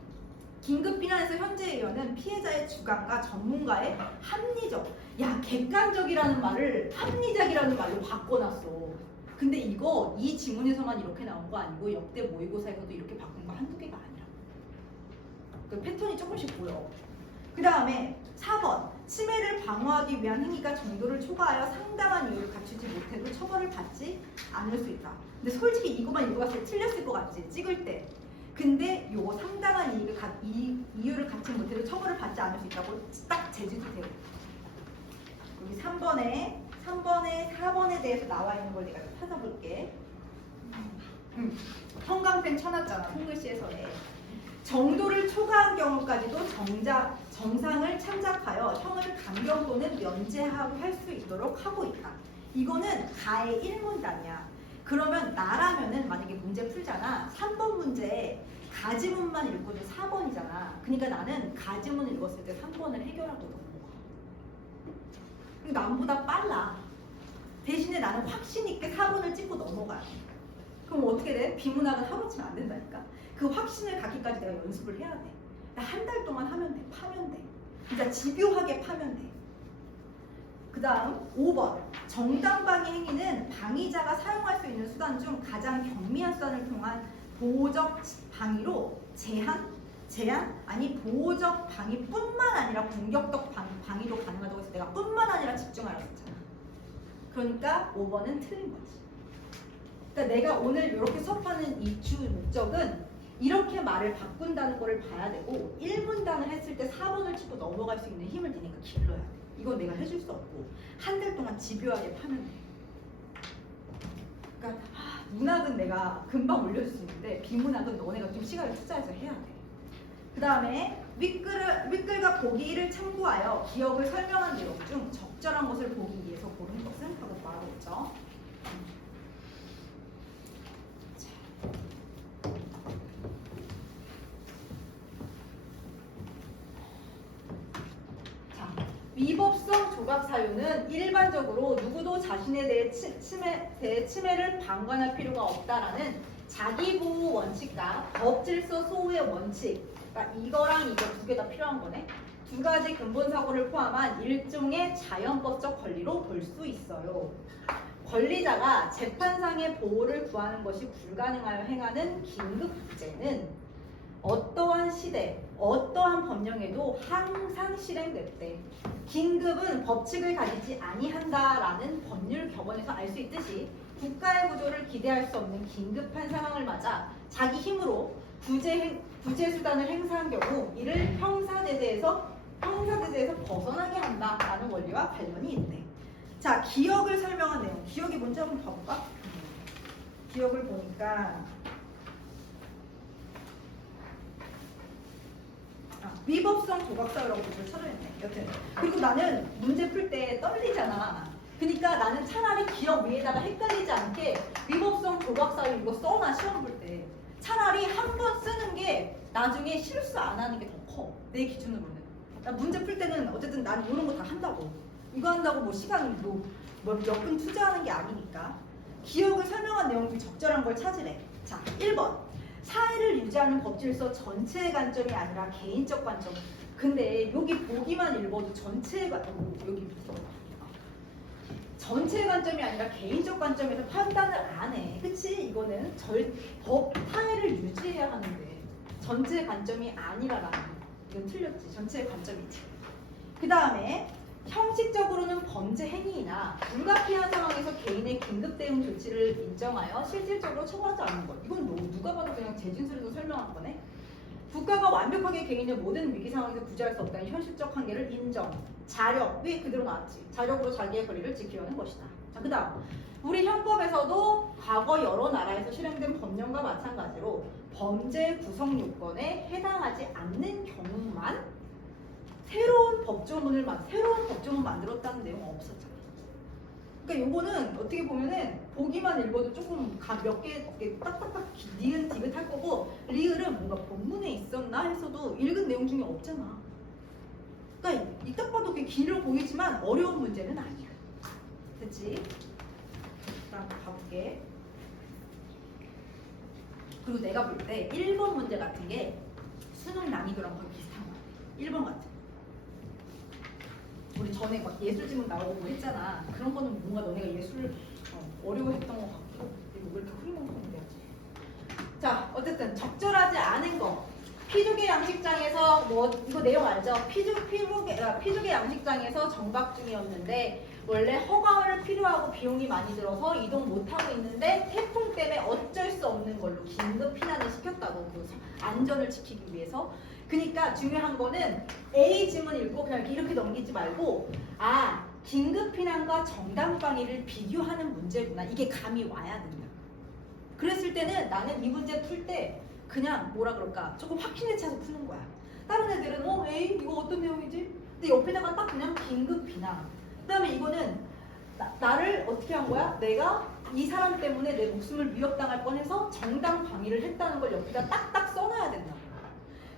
긴급피난에서 현재의원은 피해자의 주관과 전문가의 합리적, 야 객관적이라는 말을 합리적이라는 말로 바꿔놨어. 근데 이거 이 지문에서만 이렇게 나온 거 아니고 역대 모의고사에서도 이렇게 바꾼 거 한두 개가 아니라. 그 패턴이 조금씩 보여. 그 다음에 4번 침해를 방어하기 위한 행위가 정도를 초과하여 상당한 이유를 갖추지 못해도 처벌을 받지 않을 수 있다. 근데 솔직히 이거만 읽어봤을 때 틀렸을 것 같지? 찍을때. 근데 요거 상당한 이유를 갖지 못해도 처벌을 받지 않을 수 있다고 딱 제주도 돼요. 여기 3번에 4번에 대해서 나와 있는 걸 내가 찾아볼게. 형광펜 쳐놨잖아. 홍글씨에서에. 정도를 초과한 경우까지도 정상을 참작하여 형을 감경 또는 면제하고 할 수 있도록 하고 있다. 이거는 가의 1문단이야. 그러면 나라면은 만약에 문제 풀잖아. 3번 문제에 가지문만 읽고도 4번이잖아. 그러니까 나는 가지문 읽었을 때 3번을 해결하고 넘어가. 남보다 빨라. 대신에 나는 확신 있게 4번을 찍고 넘어가야 돼. 그럼 어떻게 돼? 비문학은 하루 치면 안 된다니까. 그 확신을 갖기까지 내가 연습을 해야 돼. 한 달 동안 하면 돼. 파면 돼. 진짜 집요하게 파면 돼. 그 다음 5번 정당방위 행위는 방위자가 사용할 수 있는 수단 중 가장 경미한 수단을 통한 보호적 방위로 제한 아니 보호적 방위뿐만 아니라 공격적 방위도 가능하다고 해서 내가 뿐만 아니라 집중하라고 했잖아. 그러니까 5번은 틀린 거지. 그러니까 내가 오늘 이렇게 수업하는 이 주 목적은 이렇게 말을 바꾼다는 거를 봐야 되고 1문단을 했을 때 4번을 치고 넘어갈 수 있는 힘을 니네가 길러야 돼. 이건 내가 해줄 수 없고 한 달 동안 집요하게 파면 돼. 그러니까 문학은 내가 금방 올려줄 수 있는데 비문학은 너네가 좀 시간을 투자해서 해야 돼. 그 다음에 윗글과 보기 1을 참고하여 기억을 설명한 내용 중 적절한 것을 보기 위해서 고른 것은 하고 말하고 있죠. 위법성 조각 사유는 일반적으로 누구도 자신에 대해 침해를 방관할 필요가 없다라는 자기보호 원칙과 법질서 소우의 원칙, 그러니까 이거랑 이거 두 개 다 필요한 거네. 두 가지 근본 사고를 포함한 일종의 자연법적 권리로 볼 수 있어요. 권리자가 재판상의 보호를 구하는 것이 불가능하여 행하는 긴급구제는 어떠한 시대, 어떠한 법령에도 항상 실행됐대. 긴급은 법칙을 가지지 아니한다라는 법률 격언에서 알 수 있듯이 국가의 구조를 기대할 수 없는 긴급한 상황을 맞아 자기 힘으로 구제 수단을 행사한 경우 이를 형사제재에서 벗어나게 한다라는 원리와 관련이 있대. 자, 기억을 설명한 내용. 기억이 뭔지 한번 봐볼까? 기억을 보니까 위법성 조각사유라고 그걸 쳐져있네. 여튼 그리고 나는 문제 풀 때 떨리잖아. 그러니까 나는 차라리 기억 위에다가 헷갈리지 않게 위법성 조각사유 이거 써놔. 시험 볼 때 차라리 한 번 쓰는 게 나중에 실수 안 하는 게 더 커. 내 기준으로는. 나 문제 풀 때는 어쨌든 난 이런 거 다 한다고. 이거 한다고 뭐 시간 몇 분 투자하는 게 아니니까. 기억을 설명한 내용이 적절한 걸 찾으래. 자, 1번 사회를 유지하는 법질서 전체의 관점이 아니라 개인적 관점. 근데 여기 보기만 읽어도 전체의 여기 전체의 관점이 아니라 개인적 관점에서 판단을 안 해. 그치? 이거는 사회를 유지해야 하는데 전체의 관점이 아니라라는. 이건 틀렸지. 전체의 관점이지. 그 다음에 형식적으로는 범죄 행위이나 불가피한 상황에서 개인의 긴급 대응 조치를 인정하여 실질적으로 처벌하지 않는 것. 이건 누가 봐도 그냥 재진술에서 설명한 거네. 국가가 완벽하게 개인의 모든 위기 상황에서 구제할 수 없다는 현실적 한계를 인정. 자력, 위 그대로 나왔지. 자력으로 자기의 권리를 지키려는 것이다. 자, 그 다음 우리 형법에서도 과거 여러 나라에서 실행된 법령과 마찬가지로 범죄 구성 요건에 해당하지 않는 경우만 새로운 법조문을 만들었다는 내용은 없었잖아. 그러니까 요거는 어떻게 보면은 보기만 읽어도 조금 몇 개 딱딱딱 니은 디귿할 거고 리을은 뭔가 본문에 있었나 해서도 읽은 내용 중에 없잖아. 그러니까 이딱 봐도 그게 길어 보이지만 어려운 문제는 아니야. 됐지? 다음 가볼게. 그리고 내가 볼 때 1번 문제 같은 게 수능 난이도랑 거의 비슷한 거 같아. 1번 같은 거. 우리 전에 막 예술 지문 나오고 했잖아. 그런 거는 뭔가 너네가 예술을 어려워했던 것 같고. 이거 왜 이렇게 흐리멍텅 돼야지. 자, 어쨌든 적절하지 않은 거. 피조개 양식장에서 뭐 이거 내용 알죠? 피조개 양식장에서 정박 중이었는데 원래 허가를 필요하고 비용이 많이 들어서 이동 못하고 있는데 태풍 때문에 어쩔 수 없는 걸로 긴급 피난을 시켰다고. 그 안전을 지키기 위해서. 그러니까 중요한 거는 A 지문 읽고 그냥 이렇게 넘기지 말고 긴급 피난과 정당 방위를 비교하는 문제구나. 이게 감이 와야 된다. 그랬을 때는 나는 이 문제 풀 때 그냥 뭐라 그럴까 조금 확신에 차서 푸는 거야. 다른 애들은 에이 이거 어떤 내용이지? 근데 옆에다가 딱 그냥 긴급 비난. 그다음에 이거는 나를 어떻게 한 거야? 내가 이 사람 때문에 내 목숨을 위협당할 뻔해서 정당 방위를 했다는 걸 옆에다 딱딱 써놔야 된다.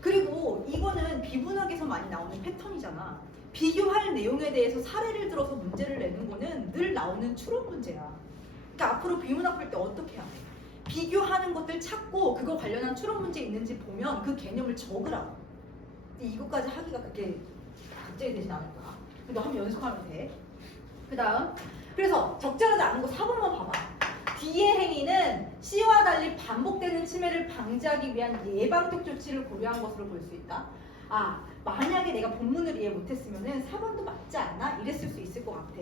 그리고 이거는 비문학에서 많이 나오는 패턴이잖아. 비교할 내용에 대해서 사례를 들어서 문제를 내는 거는 늘 나오는 추론 문제야. 그러니까 앞으로 비문학 볼 때 어떻게 해야 돼? 비교하는 것들 찾고 그거 관련한 추론 문제 있는지 보면 그 개념을 적으라고. 근데 이것까지 하기가 그렇게 갑자기 되진 않을 거야. 너 한번 연습하면 돼. 그 다음 그래서 적절하지 않은 거 4번만 봐봐. D의 행위는 C와 달리 반복되는 침해를 방지하기 위한 예방적 조치를 고려한 것으로 볼 수 있다. 만약에 내가 본문을 이해 못했으면은 4번도 맞지 않나? 이랬을 수 있을 것 같아.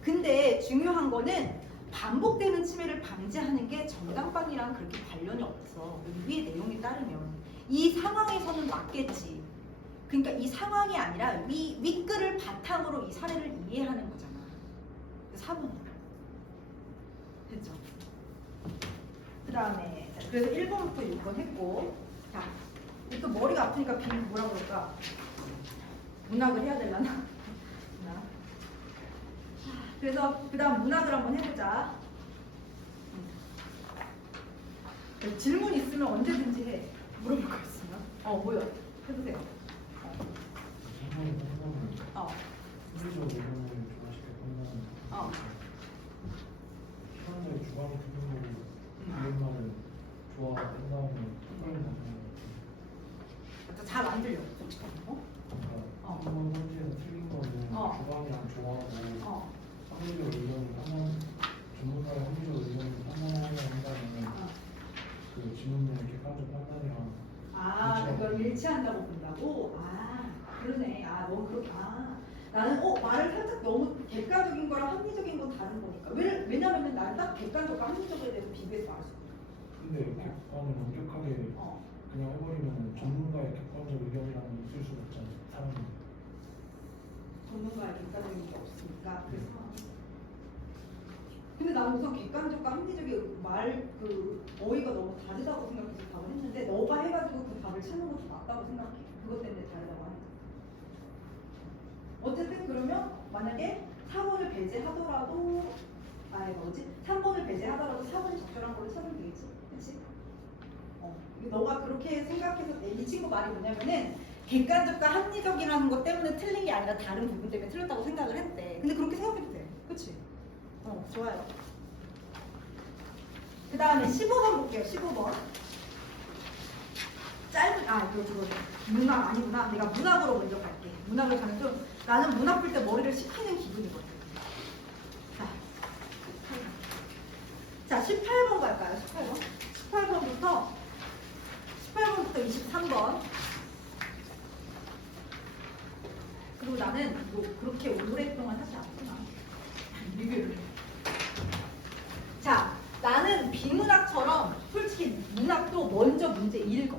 근데 중요한 거는 반복되는 침해를 방지하는 게 정당방위랑 그렇게 관련이 없어. 여기 위의 내용에 따르면 이 상황에서는 맞겠지. 그러니까 이 상황이 아니라 윗글을 바탕으로 이 사례를 이해하는 거잖아. 4번 됐죠? 그 다음에 그래서 1번부터 6번 했고, 자, 또 머리가 아프니까 뭐라 그럴까? 문학을 해야 되려나? 그래서 그 다음 문학을 한번 해보자. 질문 있으면 언제든지 해. 물어볼 거 있으면. 뭐요? 해보세요. 사람들이 주관이 틀린 거고 이것만을 좋아한 다음에 특별히 잘 안 들려. 솔직하게. 한번 문제에서 틀린 거는 주관이랑 좋아하고 합리적 의견을 전문가의 합리적 의견을 판단한다면 그 지문의 객관적 판단이랑 그걸 일치한다고 본다고? 그러네. 너 그렇게. 나는 말을 살짝 너무 객관적인 거랑 합리적인 건 다른 거니까. 왜냐면은 나는 딱 객관적과 합리적에 대해서 비교해서 말할 수 있거든. 근데 객관을 완벽하게 그냥 해버리면 전문가의 객관적 의견이라는 있을 수가 없잖아. 사람이. 전문가의 객관적인 게 없으니까. 그래서. 근데 나는 우선 객관적과 합리적인 어휘가 너무 다르다고 생각해서 답을 했는데 너가 해가지고 그 답을 찾는 것도 맞다고 생각해. 그것 때문에 다르다고 하는 거야. 어쨌든 그러면 만약에 4번을 배제하더라도 3번을 배제하더라도 4번이 적절한 걸로 찾으면 되겠지. 그치? 너가 그렇게 생각해서 이 친구 말이 뭐냐면은 객관적과 합리적이라는 것 때문에 틀린 게 아니라 다른 부분 때문에 틀렸다고 생각을 했대. 근데 그렇게 생각해도 돼. 그치? 좋아요. 그 다음에 15번 볼게요. 15번. 이거 문학 아니구나. 내가 문학으로 먼저 갈게. 문학을 가면 좀 나는 문학 볼 때 머리를 식히는 기분이거든. 자, 18번 갈까요? 18번. 18번부터 23번. 그리고 나는 그렇게 오랫동안 하지 않구나. 리뷰를. 자, 나는 비문학처럼 솔직히 문학도 먼저 문제 읽어.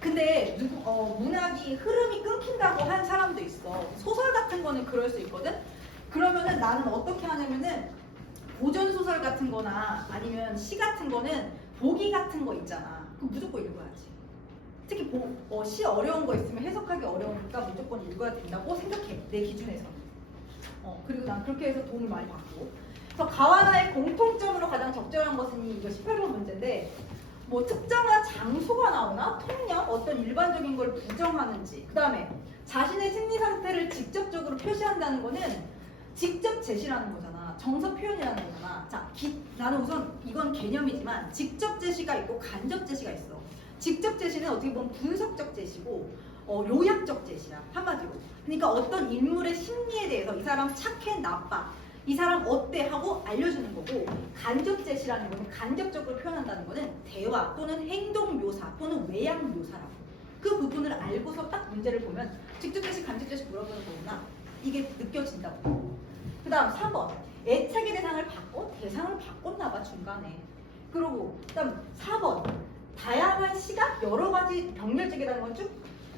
근데 문학이 흐름이 끊긴다고 한 사람도 있어. 소설 같은 거는 그럴 수 있거든. 그러면은 나는 어떻게 하냐면은 고전 소설 같은 거나 아니면 시 같은 거는 보기 같은 거 있잖아. 그럼 무조건 읽어야지. 특히 시 어려운 거 있으면 해석하기 어려우니까 무조건 읽어야 된다고 생각해. 내 기준에서. 그리고 난 그렇게 해서 도움을 많이 받고. 그래서 가와나의 공통점으로 가장 적절한 것은 이거 18번 문제인데 뭐 특정한 장소가 나오나 통념 어떤 일반적인 걸 부정하는지 그 다음에 자신의 심리 상태를 직접적으로 표시한다는 거는 직접 제시라는 거잖아. 정서 표현이라는 거잖아. 자, 나는 우선 이건 개념이지만 직접 제시가 있고 간접 제시가 있어. 직접 제시는 어떻게 보면 분석적 제시고 요약적 제시야. 한마디로. 그러니까 어떤 인물의 심리에 대해서 이 사람 착해 나빠 이 사람 어때 하고 알려주는 거고 간접 제시라는 거는 간접적으로 표현한다는 거는 대화 또는 행동 묘사 또는 외양 묘사라고. 그 부분을 알고서 딱 문제를 보면 직접 제시 간접 제시 물어보는 거구나. 이게 느껴진다고. 그 다음 3번 애착의 대상을 대상을 바꿨나 봐 중간에. 그리고 그 다음 4번 다양한 시각 여러 가지 병렬적이라는 건 쭉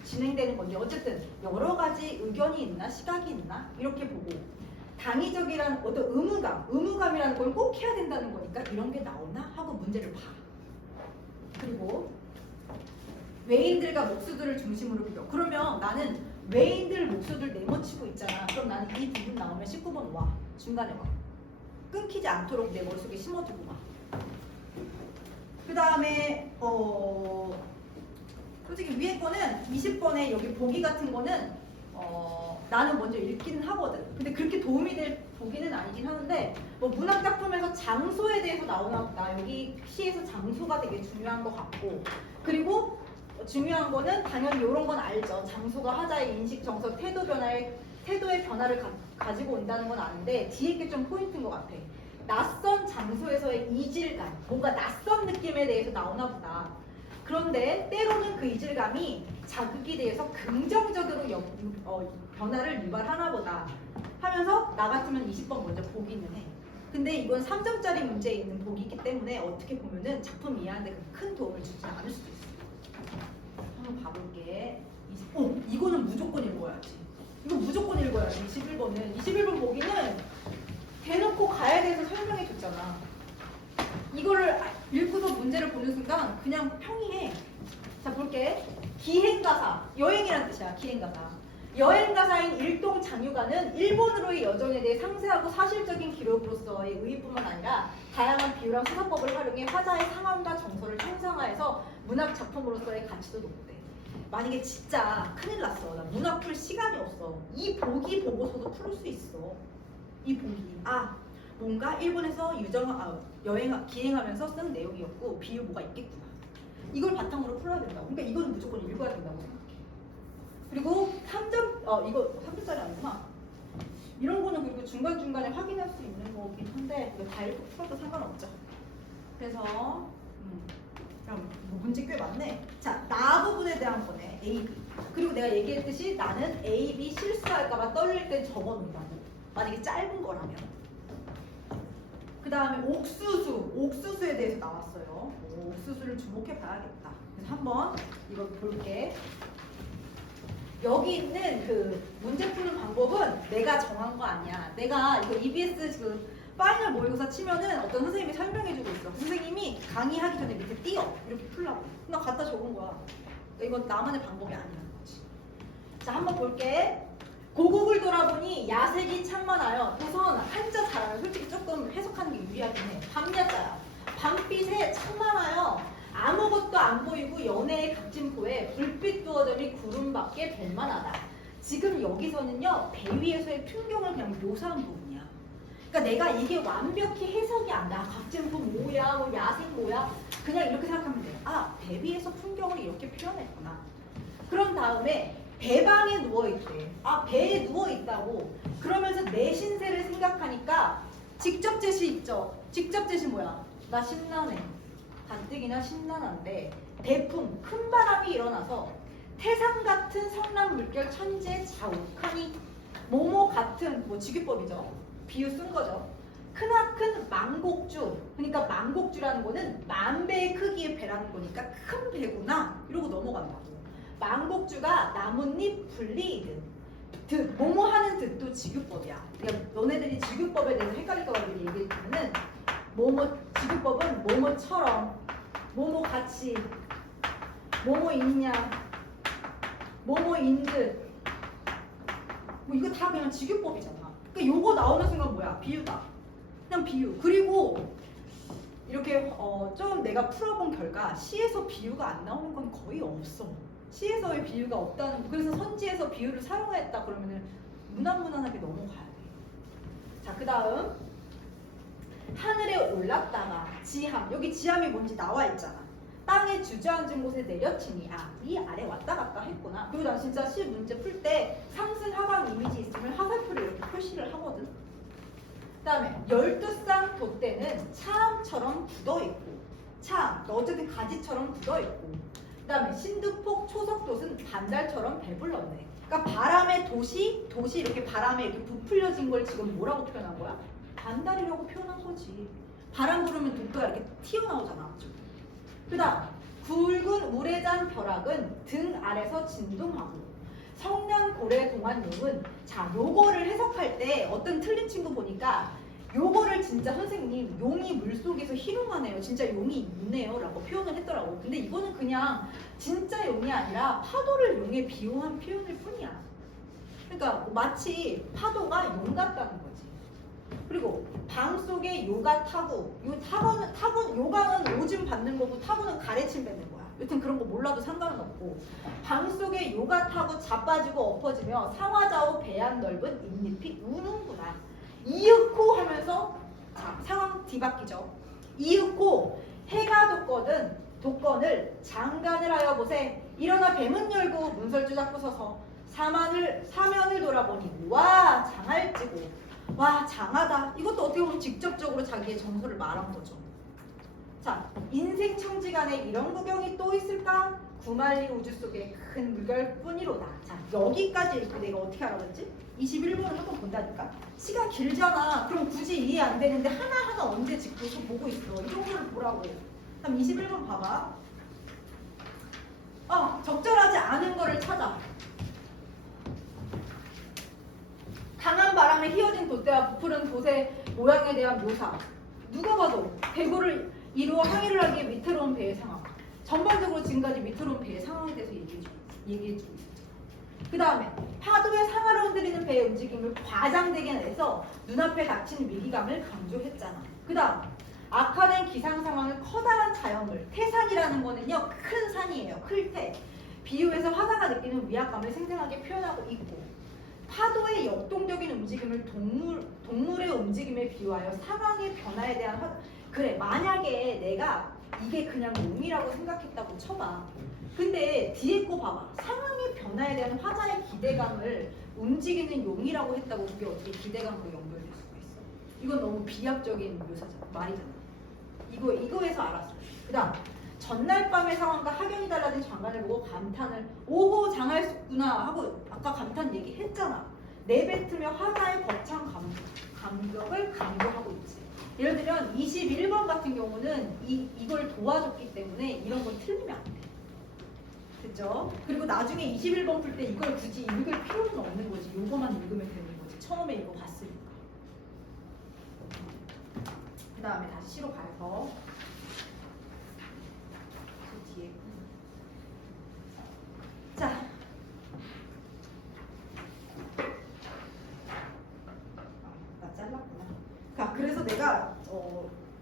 진행되는 건데 어쨌든 여러 가지 의견이 있나 시각이 있나 이렇게 보고 당위적이란 어떤 의무감이라는 걸 꼭 해야 된다는 거니까 이런 게 나오나 하고 문제를 봐. 그리고 외인들과 목수들을 중심으로 그려. 그러면 나는 외인들 목수들 네모치고 있잖아. 그럼 나는 이 부분 나오면 19번 와. 중간에 와. 끊기지 않도록 내 머릿속에 심어두고 와. 그 다음에 솔직히 위에 거는 20번에 여기 보기 같은 거는 나는 먼저 읽기는 하거든. 근데 그렇게 도움이 될 보기는 아니긴 하는데 뭐 문학 작품에서 장소에 대해서 나오나 보다. 여기 시에서 장소가 되게 중요한 것 같고 그리고 중요한 거는 당연히 이런 건 알죠. 장소가 하자의 인식, 정서, 태도의 변화를 가지고 온다는 건 아는데 뒤에 게 좀 포인트인 것 같아. 낯선 장소에서의 이질감, 뭔가 낯선 느낌에 대해서 나오나 보다. 그런데 때로는 그 이질감이 자극이 돼서 긍정적으로 변화를 유발하나 보다 하면서 나 같으면 20번 먼저 보기는 해. 근데 이건 3점짜리 문제에 있는 보기이기 때문에 어떻게 보면은 작품 이해하는데 큰 도움을 주지 않을 수도 있어. 한번 봐볼게. 이거는 무조건 읽어야지. 이거 무조건 읽어야지. 21번은. 21번 보기는 대놓고 가야 돼서 설명해 줬잖아. 이거를 읽고서 문제를 보는 순간 그냥 평이해. 자 볼게. 기행가사. 여행이란 뜻이야. 기행가사. 여행가사인 일동 장유가는 일본으로의 여정에 대해 상세하고 사실적인 기록으로서의 의의뿐만 아니라 다양한 비유랑 수사법을 활용해 화자의 상황과 정서를 형상화해서 문학 작품으로서의 가치도 높대. 만약에 진짜 큰일 났어. 나 문학 풀 시간이 없어. 이 보기 보고서도 풀 수 있어. 이 보기. 뭔가 일본에서 기행하면서 쓴 내용이었고 비유 뭐가 있겠구나. 이걸 바탕으로 풀어야 된다고. 그러니까 이거는 무조건 읽어야 된다고 생각해. 그리고 3점, 이거 3점짜리 아니구나. 이런 거는 그리고 중간중간에 확인할 수 있는 거긴 한데 이거 다 읽고 풀어도 상관없죠. 그래서 그럼 뭐 문제 꽤 많네. 자, 나 부분에 대한 거네. A, B. 그리고 내가 얘기했듯이 나는 A, B 실수할까봐 떨릴 땐 적어놓는다고. 만약에 짧은 거라면. 그 다음에 옥수수에 대해서 나왔어요. 옥수수를 주목해 봐야겠다. 그래서 한번 이거 볼게. 여기 있는 그 문제 푸는 방법은 내가 정한 거 아니야. 내가 이거 EBS 그 파이널 모의고사 치면은 어떤 선생님이 설명해주고 있어. 선생님이 강의하기 전에 밑에 띄어. 이렇게 풀라고. 나 갖다 적은 거야. 이건 나만의 방법이 아니라는 거지. 자, 한번 볼게. 고국을 돌아보니 야색이 참 많아요. 우선 한자 잘하면 솔직히 조금 해석하는 게 유리하긴 해. 밤야자야. 밤빛에 참 많아요. 아무것도 안 보이고 연애의 각진포에 불빛 두어 점이 구름밖에 뵐만하다. 지금 여기서는요. 배 위에서의 풍경을 그냥 묘사한 부분이야. 그러니까 내가 이게 완벽히 해석이 안 돼. 각진포 뭐야, 뭐 야색 뭐야. 그냥 이렇게 생각하면 돼. 배 위에서 풍경을 이렇게 표현했구나. 그런 다음에 배방에 누워있대. 배에 누워있다고. 그러면서 내 신세를 생각하니까 직접 제시 있죠. 직접 제시 뭐야? 나 신나네. 가뜩이나 신나는데 대풍, 큰 바람이 일어나서 태산 같은 성남 물결 천지에 자욱하니 모모 같은 직유법이죠. 비유 쓴 거죠. 크나큰 망곡주. 그러니까 망곡주라는 거는 만 배의 크기의 배라는 거니까 큰 배구나. 이러고 넘어간다고. 망곡주가 나뭇잎 분리이듯 뭐뭐 하는 듯도 직유법이야. 그러니까 너네들이 직유법에 대해서 헷갈릴까 봐 얘기해주면은 직유법은 뭐뭐처럼 뭐뭐 같이 뭐뭐 있냐 뭐뭐 인듯 이거 다 그냥 직유법이잖아. 그러니까 요거 나오는 순간 뭐야? 비유다. 그냥 비유. 그리고 이렇게 좀 내가 풀어본 결과 시에서 비유가 안 나오는 건 거의 없어. 시에서의 비유가 없다는 거. 그래서 선지에서 비유를 사용했다 그러면은 무난무난하게 넘어가야 돼. 자, 그 다음 하늘에 올랐다가 지함. 여기 지함이 뭔지 나와 있잖아. 땅에 주저앉은 곳에 내려치니 이 아래 왔다 갔다 했구나. 그리고 난 진짜 시 문제 풀 때 상승 하강 이미지 있으면 화살표를 이렇게 표시를 하거든. 그 다음에 12쌍 돛대는 참처럼 굳어있고 어쨌든 가지처럼 굳어있고 그 다음에 신두폭 초석돛은 반달처럼 배불렀네. 그러니까 바람의 돛이 이렇게 바람에 이렇게 부풀려진 걸 지금 뭐라고 표현한 거야? 반달이라고 표현한 거지. 바람 불으면 돛대가 이렇게 튀어나오잖아. 그 다음 굵은 우레잔 벼락은 등 아래서 진동하고 성년고래 동안용은 자 요거를 해석할 때 어떤 틀린 친구 보니까 요거를 진짜 선생님 용이 물속에서 희롱하네요. 진짜 용이 있네요 라고 표현을 했더라고. 근데 이거는 그냥 진짜 용이 아니라 파도를 용에 비유한 표현일 뿐이야. 그러니까 마치 파도가 용 같다는 거지. 그리고 방 속에 요가 타구, 요가는 오줌 받는 거고 타구는 가래침 뱉는 거야. 여튼 그런 거 몰라도 상관은 없고 방 속에 요가 타고 자빠지고 엎어지며 상하좌우 배안 넓은 잎잎이 우는구나. 이윽고 하면서 자, 상황 뒤바뀌죠. 이윽고 해가 돋거늘 장간을 하여 보세. 일어나 배문 열고 문설주 잡고 서서 사면을 돌아보니 와 장할지고 와 장하다. 이것도 어떻게 보면 직접적으로 자기의 정서를 말한 거죠. 자, 인생 청지간에 이런 구경이 또 있을까? 구만리 우주 속의 큰 물결뿐이로다. 자, 여기까지 이렇게 내가 어떻게 알아봤지? 21번을 한번 본다니까? 시간 길잖아. 그럼 굳이 이해 안 되는데 하나하나 언제 짚고서 보고 있어. 이런 거를 보라고. 그럼 21번 봐봐. 적절하지 않은 거를 찾아. 강한 바람에 휘어진 돛대와 부풀은 돛의 모양에 대한 묘사. 누가 봐도 배구를 이루어 항해를 하기에 위태로운 배의 상황. 전반적으로 지금까지 위태로운 배의 상황에 대해서 얘기해주고 있었죠. 그 다음에 파도의 상하를 흔들리는 배의 움직임을 과장되게 해서 눈앞에 닥친 위기감을 강조했잖아. 그 다음 악화된 기상 상황을 커다란 자연물. 태산이라는 거는요 큰 산이에요. 클태. 비유해서 화가가 느끼는 위압감을 생생하게 표현하고 있고 파도의 역동적인 움직임을 동물의 움직임에 비유하여 상황의 변화에 대한 그래 만약에 내가 이게 그냥 용이라고 생각했다고 쳐봐. 근데 뒤에 거 봐봐. 상황의 변화에 대한 화자의 기대감을 움직이는 용이라고 했다고 그게 어떻게 기대감으로 연결될 수가 있어? 이건 너무 비약적인 묘사잖아. 말이잖아. 이거에서 알았어. 그 다음 전날 밤의 상황과 확연히 달라진 장관을 보고 감탄을 오호 장할수구나 하고 아까 감탄 얘기했잖아. 내뱉으며 화자의 거창 감격을 강조하고 있지. 예를 들면 21번 같은 경우는 이걸 도와줬기 때문에 이런 걸 틀리면 안 돼. 그죠? 그리고 나중에 21번 풀 때 이걸 굳이 읽을 필요는 없는 거지. 요거만 읽으면 되는 거지. 처음에 이거 봤으니까. 그 다음에 다시 시로 가서 그 뒤에 자 잘랐구나. 그래서 내가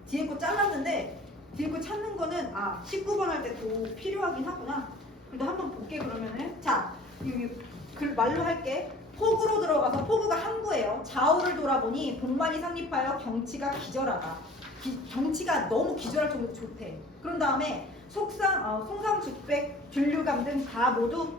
뒤에 거 잘랐는데 뒤에 거 찾는 거는 19번 할 때 도 필요하긴 하구나. 그래도 한번 볼게 그러면은. 자 여기 글 말로 할게. 폭우로 들어가서 폭우가 항구예요. 좌우를 돌아보니 복만이 상립하여 경치가 기절하다. 경치가 너무 기절할 정도로 좋대. 그런 다음에 송상죽백, 균류감 등 다 모두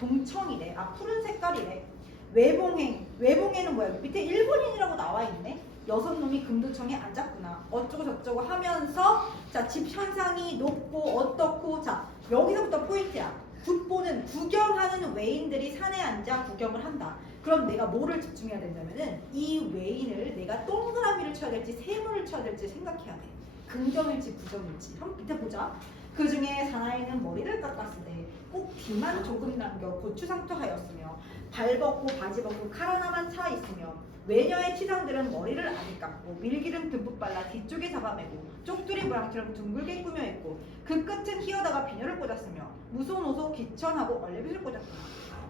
동청이래. 푸른 색깔이래. 외봉에는 뭐야? 밑에 일본인이라고 나와 있네. 6놈이 금도청에 앉았구나. 어쩌고 저쩌고 하면서 자, 집 현상이 높고 어떻고 자, 여기서부터 포인트야. 국보는 구경하는 외인들이 산에 앉아 구경을 한다. 그럼 내가 뭐를 집중해야 된다면은 이 외인을 내가 동그라미를 쳐야 될지 세모를 쳐야 될지 생각해야 돼. 긍정일지 부정일지. 한번 밑에 보자. 그 중에 사나이는 머리를 깎았으되 꼭 뒤만 조금 남겨 고추상투하였으며 발 벗고 바지 벗고 칼 하나만 차 있으며 외녀의 치상들은 머리를 아직 깎고 밀기름 듬뿍 발라 뒤쪽에 잡아매고 쪽두리 모양처럼 둥글게 꾸며 있고 그 끝은 휘어다가 비녀를 꽂았으며 무소노소 귀천하고 얼레빗을 꽂았구나.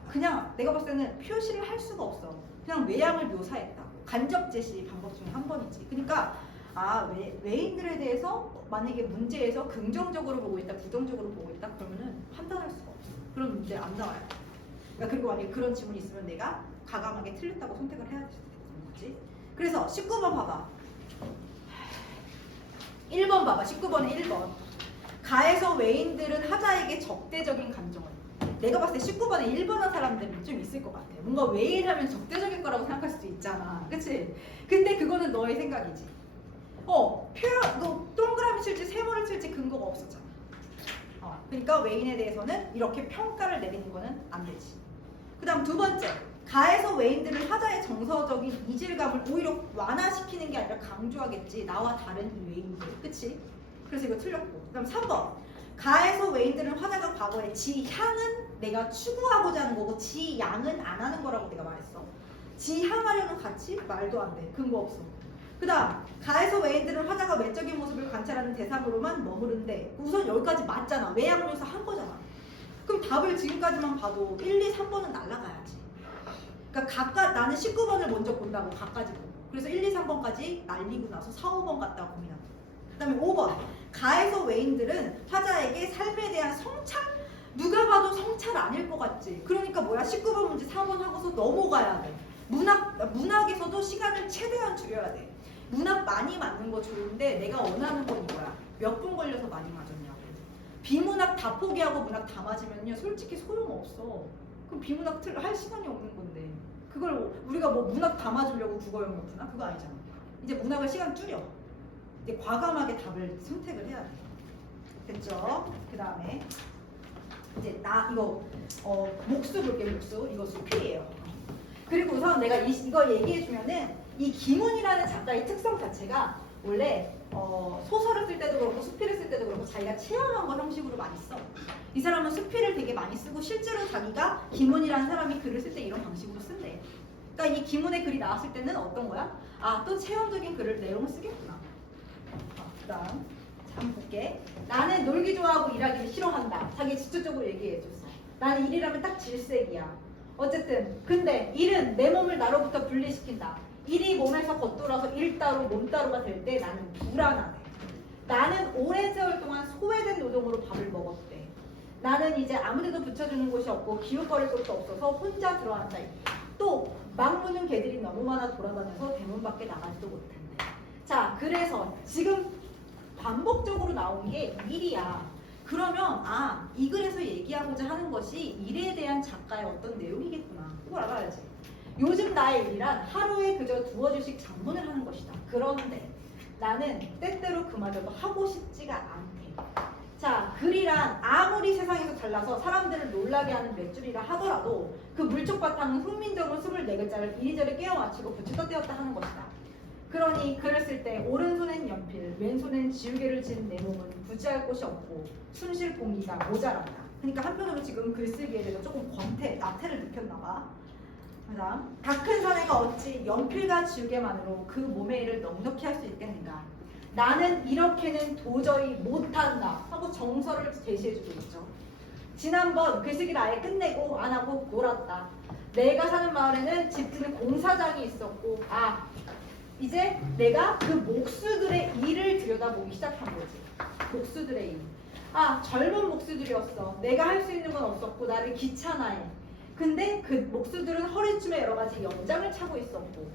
그냥 내가 봤을 때는 표시를 할 수가 없어. 그냥 외양을 묘사했다고. 간접 제시 방법 중에 한 번이지. 그러니까 외인들에 대해서 만약에 문제에서 긍정적으로 보고 있다, 부정적으로 보고 있다 그러면은 판단할 수가 없어. 그런 문제 안 나와요. 그러니까 그리고 만약에 그런 질문이 있으면 내가 과감하게 틀렸다고 선택을 해야 되는 거지. 그래서 19번 봐봐. 1번 봐봐. 19번에 1번. 가에서 외인들은 하자에게 적대적인 감정을. 내가 봤을 때 19번에 1번 한 사람들이 좀 있을 것 같아. 뭔가 외인하면 적대적일 거라고 생각할 수도 있잖아. 그치? 근데 그거는 너의 생각이지. 표현, 너 동그라미 칠지 세모를 칠지 근거가 없었잖아. 그러니까 외인에 대해서는 이렇게 평가를 내리는 거는 안 되지. 그 다음 두 번째. 가에서 외인들은 하자의 정서적인 이질감을 오히려 완화시키는 게 아니라 강조하겠지. 나와 다른 이 외인들. 그치? 그래서 이거 틀렸고. 그 다음 3번. 가에서 외인들은 화자가 과거에 지향은 내가 추구하고자 하는 거고 지양은 안 하는 거라고 내가 말했어. 지향하려는 가치? 말도 안 돼. 근거 없어. 그 다음 가에서 외인들은 화자가 외적인 모습을 관찰하는 대상으로만 머무른데 우선 여기까지 맞잖아. 외양묘사 한 거잖아. 그럼 답을 지금까지만 봐도 1, 2, 3번은 날라가야지. 그러니까 나는 19번을 먼저 본다고 각까지 보고 그래서 1, 2, 3번까지 날리고 나서 4, 5번 갔다가 고민한다. 그 다음에 5번 가에서 외인들은 화자에게 삶에 대한 성찰? 누가 봐도 성찰 아닐 것 같지. 그러니까 뭐야 19번 문제 4번 하고서 넘어가야 돼. 문학에서도 시간을 최대한 줄여야 돼. 문학 많이 맞는 거 좋은데 내가 원하는 건 이거야. 몇 분 걸려서 많이 맞았냐고. 비문학 다 포기하고 문학 다 맞으면요 솔직히 소용없어. 그럼 비문학 할 시간이 없는 건데 그걸 우리가 뭐 문학 다 맞으려고 국어 영역 푸나? 그거 아니잖아. 이제 문학을 시간 줄여. 이제 과감하게 답을 선택을 해야 돼. 됐죠? 그 다음에 이제 이거 목수 볼게. 목수 이거 수필이에요. 그리고 우선 내가 이거 얘기해주면은 이 김훈이라는 작가의 특성 자체가 원래 소설을 쓸 때도 그렇고 수필을 쓸 때도 그렇고 자기가 체험한 거 형식으로 많이 써. 이 사람은 수필을 되게 많이 쓰고 실제로 자기가 김훈이라는 사람이 글을 쓸 때 이런 방식으로 쓴대. 그러니까 이 김훈의 글이 나왔을 때는 어떤 거야? 또 체험적인 글을 내용을 쓰겠구나. 그다음 한번 볼게. 나는 놀기 좋아하고 일하기를 싫어한다. 자기 직접적으로 얘기해줬어. 나는 일이라면 딱 질색이야. 어쨌든 근데 일은 내 몸을 나로부터 분리시킨다. 일이 몸에서 겉돌아서 일 따로 몸 따로가 될 때 나는 불안하대. 나는 오랜 세월 동안 소외된 노동으로 밥을 먹었대. 나는 이제 아무데도 붙여주는 곳이 없고 기웃거릴 곳도 없어서 혼자 들어앉아 있대. 또 막 무는 개들이 너무 많아 돌아다녀서 대문 밖에 나가지도 못한대. 자, 그래서 지금 반복적으로 나온 게 일이야. 그러면 이 글에서 얘기하고자 하는 것이 일에 대한 작가의 어떤 내용이겠구나. 이걸 알아야지. 요즘 나의 일이란 하루에 그저 두어 줄씩 장문을 하는 것이다. 그런데 나는 때때로 그마저도 하고 싶지가 않대. 자, 글이란 아무리 세상에서 잘나서 사람들을 놀라게 하는 몇 줄이라 하더라도 그 물쪽 바탕은 훈민정음 24글자를 이리저리 깨어 맞추고 붙였다 떼었다 하는 것이다. 그러니 글을 쓸 때 오른손엔 연필, 왼손엔 지우개를 쥔 내 몸은 부지할 곳이 없고 숨쉴 공기가 모자란다. 그러니까 한편으로 지금 글쓰기에 대해서 조금 나태를 느꼈나 봐. 그다음 다 큰 사내가 어찌 연필과 지우개만으로 그 몸의 일을 넉넉히 할 수 있겠는가. 나는 이렇게는 도저히 못한다 하고 정서를 제시해주고 있죠. 지난번 글쓰기를 아예 끝내고 안 하고 놀았다. 내가 사는 마을에는 집주는 공사장이 있었고 이제 내가 그 목수들의 일을 들여다보기 시작한 거지. 목수들의 일. 젊은 목수들이었어. 내가 할 수 있는 건 없었고 나를 귀찮아해. 근데 그 목수들은 허리춤에 여러 가지 연장을 차고 있었고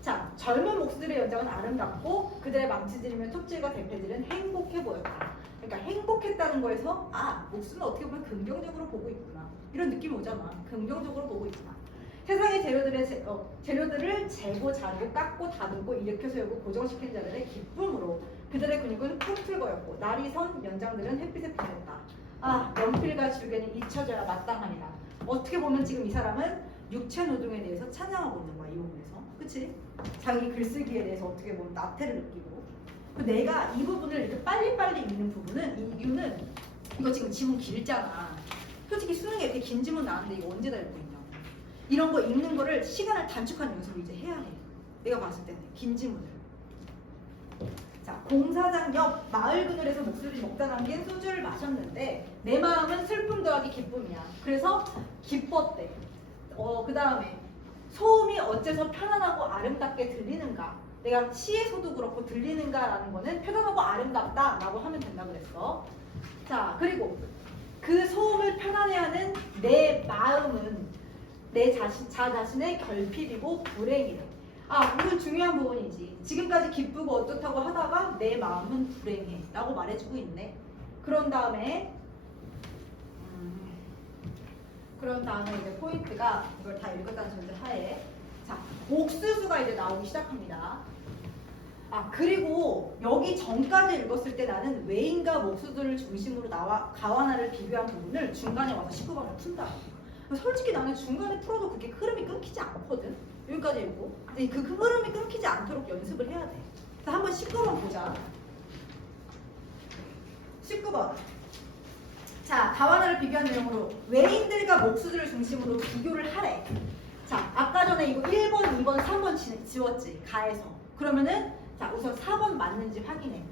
자, 젊은 목수들의 연장은 아름답고 그들의 망치들이며 톱질과 대패들은 행복해 보였다. 그러니까 행복했다는 거에서 목수는 어떻게 보면 긍정적으로 보고 있구나. 이런 느낌이 오잖아. 긍정적으로 보고 있구나. 세상의 재료들을 재고 자르고 깎고 다듬고 일으켜 세우고 고정시킨 자들의 기쁨으로 그들의 근육은 푹 거였고 날이 선 연장들은 햇빛에 빛냈다. 연필과 지우개는 잊혀져야 마땅하니라. 어떻게 보면 지금 이 사람은 육체 노동에 대해서 찬양하고 있는 거야. 이 부분에서. 그치? 자기 글쓰기에 대해서 어떻게 보면 나태를 느끼고 내가 이 부분을 이렇게 빨리빨리 읽는 부분은 이 이유는 이거 지금 지문 길잖아. 솔직히 수능에 이렇게 긴 지문 나왔는데 이거 언제 다 읽고 있냐고. 이런 거 읽는 거를 시간을 단축한 연습을 이제 해야 해. 내가 봤을 때는 긴 지문을. 자, 공사장 옆 마을 그늘에서 목수들이 먹다 남긴 소주를 마셨는데 내 마음은 슬픔 더하기 기쁨이야. 그래서 기뻤대. 그 다음에 소음이 어째서 편안하고 아름답게 들리는가? 내가 시에서도 그렇고 들리는가라는 거는 편안하고 아름답다라고 하면 된다고 그랬어. 자, 그리고 그 소음을 편안해하는 내 마음은 자 자신의 결핍이고 불행이래. 이건 중요한 부분이지. 지금까지 기쁘고 어떻다고 하다가 내 마음은 불행해 라고 말해주고 있네. 그런 다음에 이제 포인트가 이걸 다 읽었다는 전제 하에 자, 옥수수가 이제 나오기 시작합니다. 그리고 여기 전까지 읽었을 때 나는 외인과 목수들을 중심으로 가와나를 비교한 부분을 중간에 와서 19번을 푼다. 솔직히 나는 중간에 풀어도 그게 흐름이 끊기지 않거든. 여기까지 읽고. 근데 그 흐름이 끊기지 않도록 연습을 해야 돼. 자, 한번 19번 보자. 19번. 자, 가와나를 비교한 내용으로 외인들과 목수들을 중심으로 비교를 하래. 자, 아까 전에 이거 1번, 2번, 3번 지웠지. 가에서. 그러면은 자, 우선 4번 맞는지 확인해.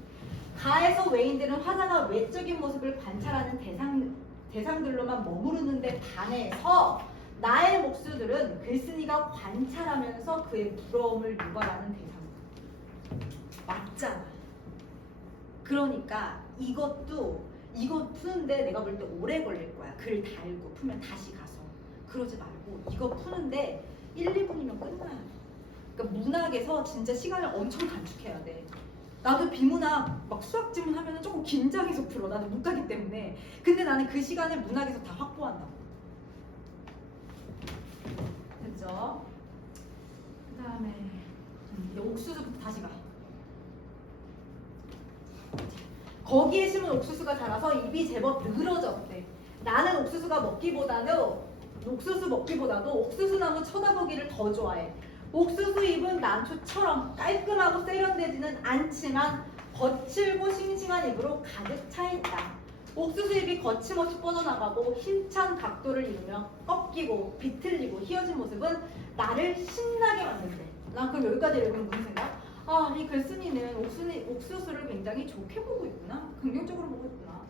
가에서 외인들은 화자가 외적인 모습을 관찰하는 대상들로만 머무르는데 반해서 나의 목수들은 글쓴이가 관찰하면서 그의 부러움을 유발하는 대상. 맞잖아. 그러니까 이거 푸는데 내가 볼 때 오래 걸릴 거야. 글 달고 풀면 다시 가서. 그러지 말고 이거 푸는데 1, 2분이면 끝나야 돼. 그러니까 문학에서 진짜 시간을 엄청 단축해야 돼. 나도 비문학 막 수학 지문 하면은 조금 긴장해서 풀어. 나도 못 가기 때문에. 근데 나는 그 시간을 문학에서 다 확보한다고. 됐죠? 그 다음에 옥수수부터 다시 가. 거기에 심은 옥수수가 자라서 입이 제법 늘어졌대. 나는 옥수수 먹기보다도 옥수수나무 쳐다보기를 더 좋아해. 옥수수 잎은 난초처럼 깔끔하고 세련되지는 않지만 거칠고 싱싱한 잎으로 가득 차 있다. 옥수수 잎이 거침없이 뻗어나가고 힘찬 각도를 이루며 꺾이고 비틀리고 휘어진 모습은 나를 신나게 만든대. 난 그럼 여기까지 읽으면 무슨 생각? 이 글쓴이는 옥수수를 굉장히 좋게 보고 있구나. 긍정적으로 보고 있구나.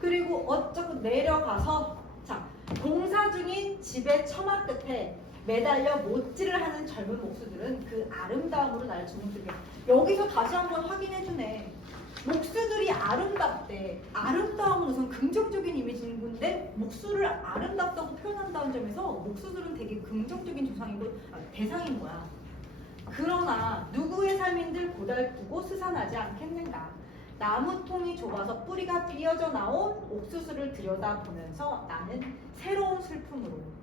그리고 어쩌고 내려가서 자, 공사 중인 집의 처마 끝에 매달려 못질을 하는 젊은 목수들은 그 아름다움으로 나를 주목들게. 여기서 다시 한번 확인해주네. 목수들이 아름답대. 아름다움은 우선 긍정적인 이미지인 건데 목수를 아름답다고 표현한다는 점에서 목수들은 되게 긍정적인 대상인 거야. 그러나 누구의 삶인들 고달프고 스산하지 않겠는가. 나무통이 좁아서 뿌리가 삐어져 나온 옥수수를 들여다보면서 나는 새로운 슬픔으로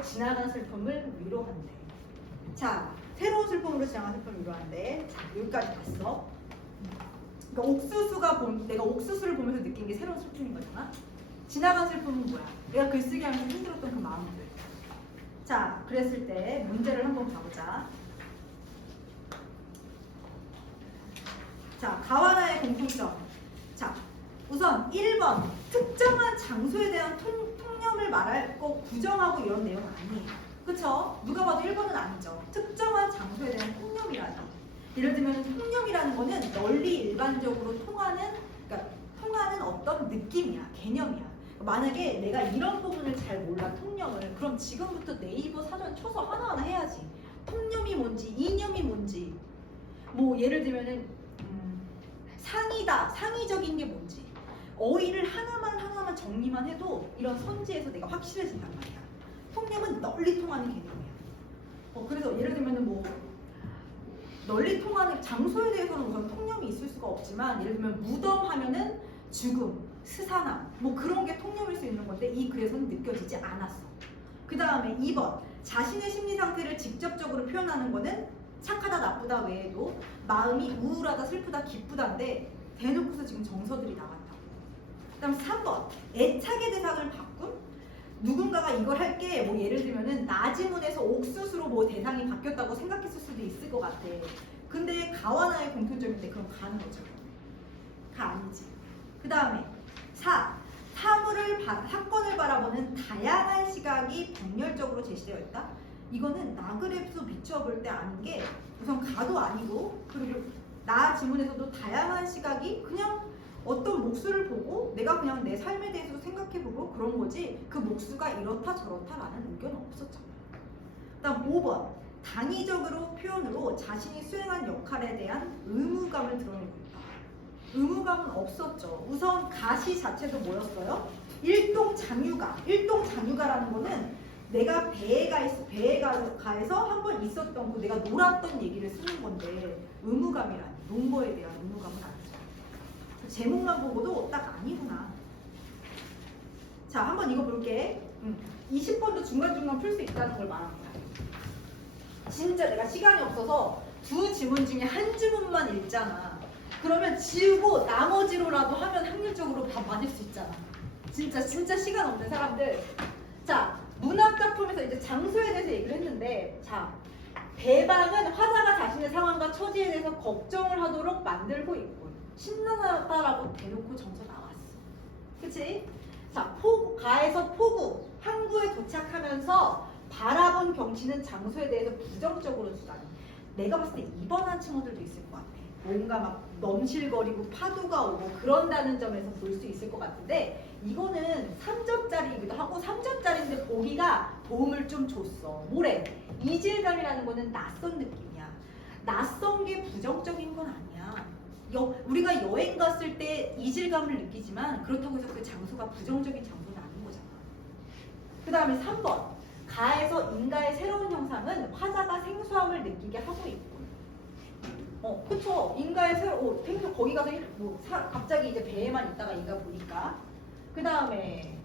지나간 슬픔을 위로한대. 자, 새로운 슬픔으로 지나간 슬픔을 위로한대. 자, 여기까지 봤어. 그러니까 내가 옥수수를 보면서 느낀 게 새로운 슬픔인 거잖아. 지나간 슬픔은 뭐야? 내가 글쓰기 하면서 힘들었던 그 마음들. 자, 그랬을 때 문제를 한번 가보자. 자, 가와나의 공통점. 자, 우선 1번 특정한 장소에 대한 통념을 말하고 부정하고 이런 내용 아니에요. 그쵸? 누가 봐도 1번은 아니죠. 특정한 장소에 대한 통념이라니. 예를 들면 통념이라는 거는 널리 일반적으로 통하는 어떤 느낌이야, 개념이야. 만약에 내가 이런 부분을 잘 몰라, 통념을, 그럼 지금부터 네이버 사전 쳐서 하나하나 해야지. 통념이 뭔지, 이념이 뭔지. 뭐 예를 들면은 상의적인 게 뭔지. 어휘를 하나만 정리만 해도 이런 선지에서 내가 확실해진단 말이야. 통념은 널리 통하는 개념이야. 그래서 예를 들면은 뭐 널리 통하는 장소에 대해서는 우선 통념이 있을 수가 없지만, 예를 들면 무덤 하면은 죽음, 스산함, 뭐 그런 게 통념일 수 있는 건데 이 글에서는 느껴지지 않았어. 그 다음에 2번 자신의 심리 상태를 직접적으로 표현하는 거는 착하다 나쁘다 외에도 마음이 우울하다 슬프다 기쁘다인데 대놓고서 지금 정서들이 나왔다고. 그 다음 3번 애착의 대상을 바꿈. 누군가가 이걸 할게 뭐 예를 들면은 나지문에서 옥수수로 뭐 대상이 바뀌었다고 생각했을 수도 있을 것 같아. 근데 가와나의 공통점인데 그럼 가는 거죠. 가 아니지. 그 다음에 4. 사건을 바라보는 다양한 시각이 병렬적으로 제시되어 있다. 이거는 나그랩수 미쳐볼 때 아는 게 우선 가도 아니고, 그리고 나 지문에서도 다양한 시각이 그냥 어떤 목수를 보고 내가 그냥 내 삶에 대해서 생각해보고 그런 거지 그 목수가 이렇다 저렇다라는 의견은 없었잖아. 그다음 5번 당위적으로 표현으로 자신이 수행한 역할에 대한 의무감을 드러내고 있다. 의무감은 없었죠. 우선 가시 자체도 뭐였어요? 일동장유가. 일동장유가라는 거는 내가 배에 가해서 한번 있었던 그 내가 놀았던 얘기를 쓰는 건데 의무감이라니 논거에 대한 의무감은 아니죠. 제목만 보고도 딱 아니구나. 자, 한번 이거 볼게. 20번도 중간중간 풀 수 있다는 걸 말한 거야. 진짜 내가 시간이 없어서 두 지문 중에 한 지문만 읽잖아. 그러면 지우고 나머지로라도 하면 확률적으로 다 맞을 수 있잖아. 진짜 시간 없는 사람들. 자, 문학작품에서 이제 장소에 대해서 얘기를 했는데, 자, 대방은 화자가 자신의 상황과 처지에 대해서 걱정을 하도록 만들고 있고 신나다라고 대놓고 정서 나왔어. 그치? 자, 가에서 포구, 항구에 도착하면서 바라본 경치는 장소에 대해서 부정적으로 주다니. 내가 봤을 때 입원한 층어들도 있을 것 같아. 뭔가 막 넘실거리고 파도가 오고 그런다는 점에서 볼 수 있을 것 같은데 이거는 3점짜리이기도 하고 3점짜리인데 보기가 도움을 좀 줬어. 뭐래? 이질감이라는 거는 낯선 느낌이야. 낯선 게 부정적인 건 아니야. 우리가 여행 갔을 때 이질감을 느끼지만 그렇다고 해서 그 장소가 부정적인 장소는 아닌 거잖아. 그 다음에 3번. 가에서 인가의 새로운 형상은 화자가 생소함을 느끼게 하고 있고. 그쵸. 인가의 거기 가서 갑자기 이제 배에만 있다가 인가 보니까. 그 다음에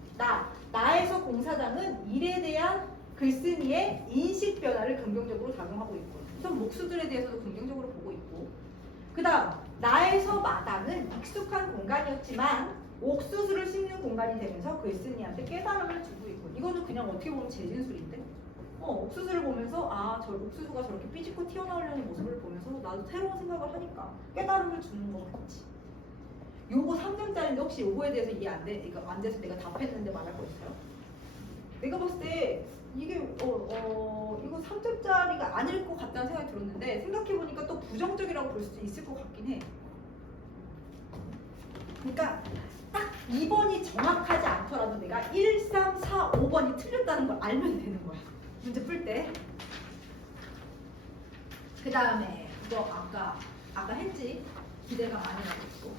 나에서 공사장은 일에 대한 글쓴이의 인식 변화를 긍정적으로 작용하고 있고. 우선 목수들에 대해서도 긍정적으로 보고 있고. 그 다음 나에서 마당은 익숙한 공간이었지만 옥수수를 심는 공간이 되면서 글쓴이한테 깨달음을 주고 있고. 이거는 그냥 어떻게 보면 재진술인데 옥수수를 보면서 저 옥수수가 저렇게 삐집고 튀어나오려는 모습을 보면서 나도 새로운 생각을 하니까 깨달음을 주는 거 같지. 요거 3점짜리인데 혹시 요거에 대해서 이해 안 돼? 이거 안 돼서 내가 답했는데 말할 거 있어요? 내가 봤을 때 이게 이거 3점짜리가 아닐 것 같다는 생각이 들었는데 생각해보니까 또 부정적이라고 볼 수도 있을 것 같긴 해. 그러니까 딱 2번이 정확하지 않더라도 내가 1, 3, 4, 5번이 틀렸다는 걸 알면 되는 거야. 문제 풀 때. 그 다음에 이거 아까 했지? 기대가 많이 나고 있고.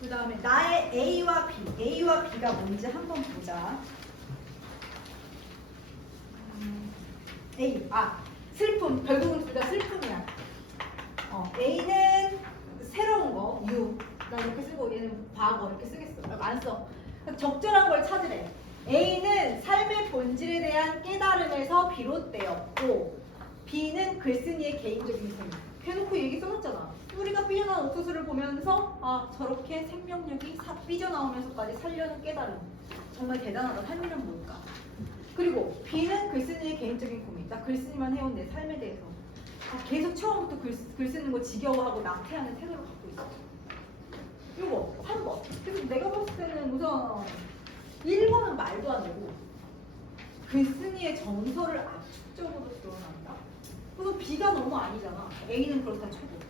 그 다음에 나의 A와 B가 뭔지 한번 보자. A, 슬픔. 결국은 둘 다 슬픔이야. A는 새로운 거, U. 나 이렇게 쓰고 얘는 과거 이렇게 쓰겠어. 안 써. 적절한 걸 찾으래. A는 삶의 본질에 대한 깨달음에서 비롯되었고 B는 글쓴이의 개인적인 생각. 해놓고 얘기 써놨잖아. 우리가 삐져나온 옥수수를 보면서 저렇게 생명력이 삐져나오면서까지 살려는 깨달음. 정말 대단하다. 삶이란 뭘까? 그리고 B는 글쓴이의 개인적인 고민. 나 글쓰기만 해온 내 삶에 대해서 계속 처음부터 글 쓰는 거 지겨워하고 낙태하는 태도를 갖고 있어. 요거 3번. 그래서 내가 봤을 때는 우선 1번은 말도 안 되고 글쓴이의 정서를 압축적으로 드러난다. 그래서 B가 너무 아니잖아. A는 그렇다 쳐도.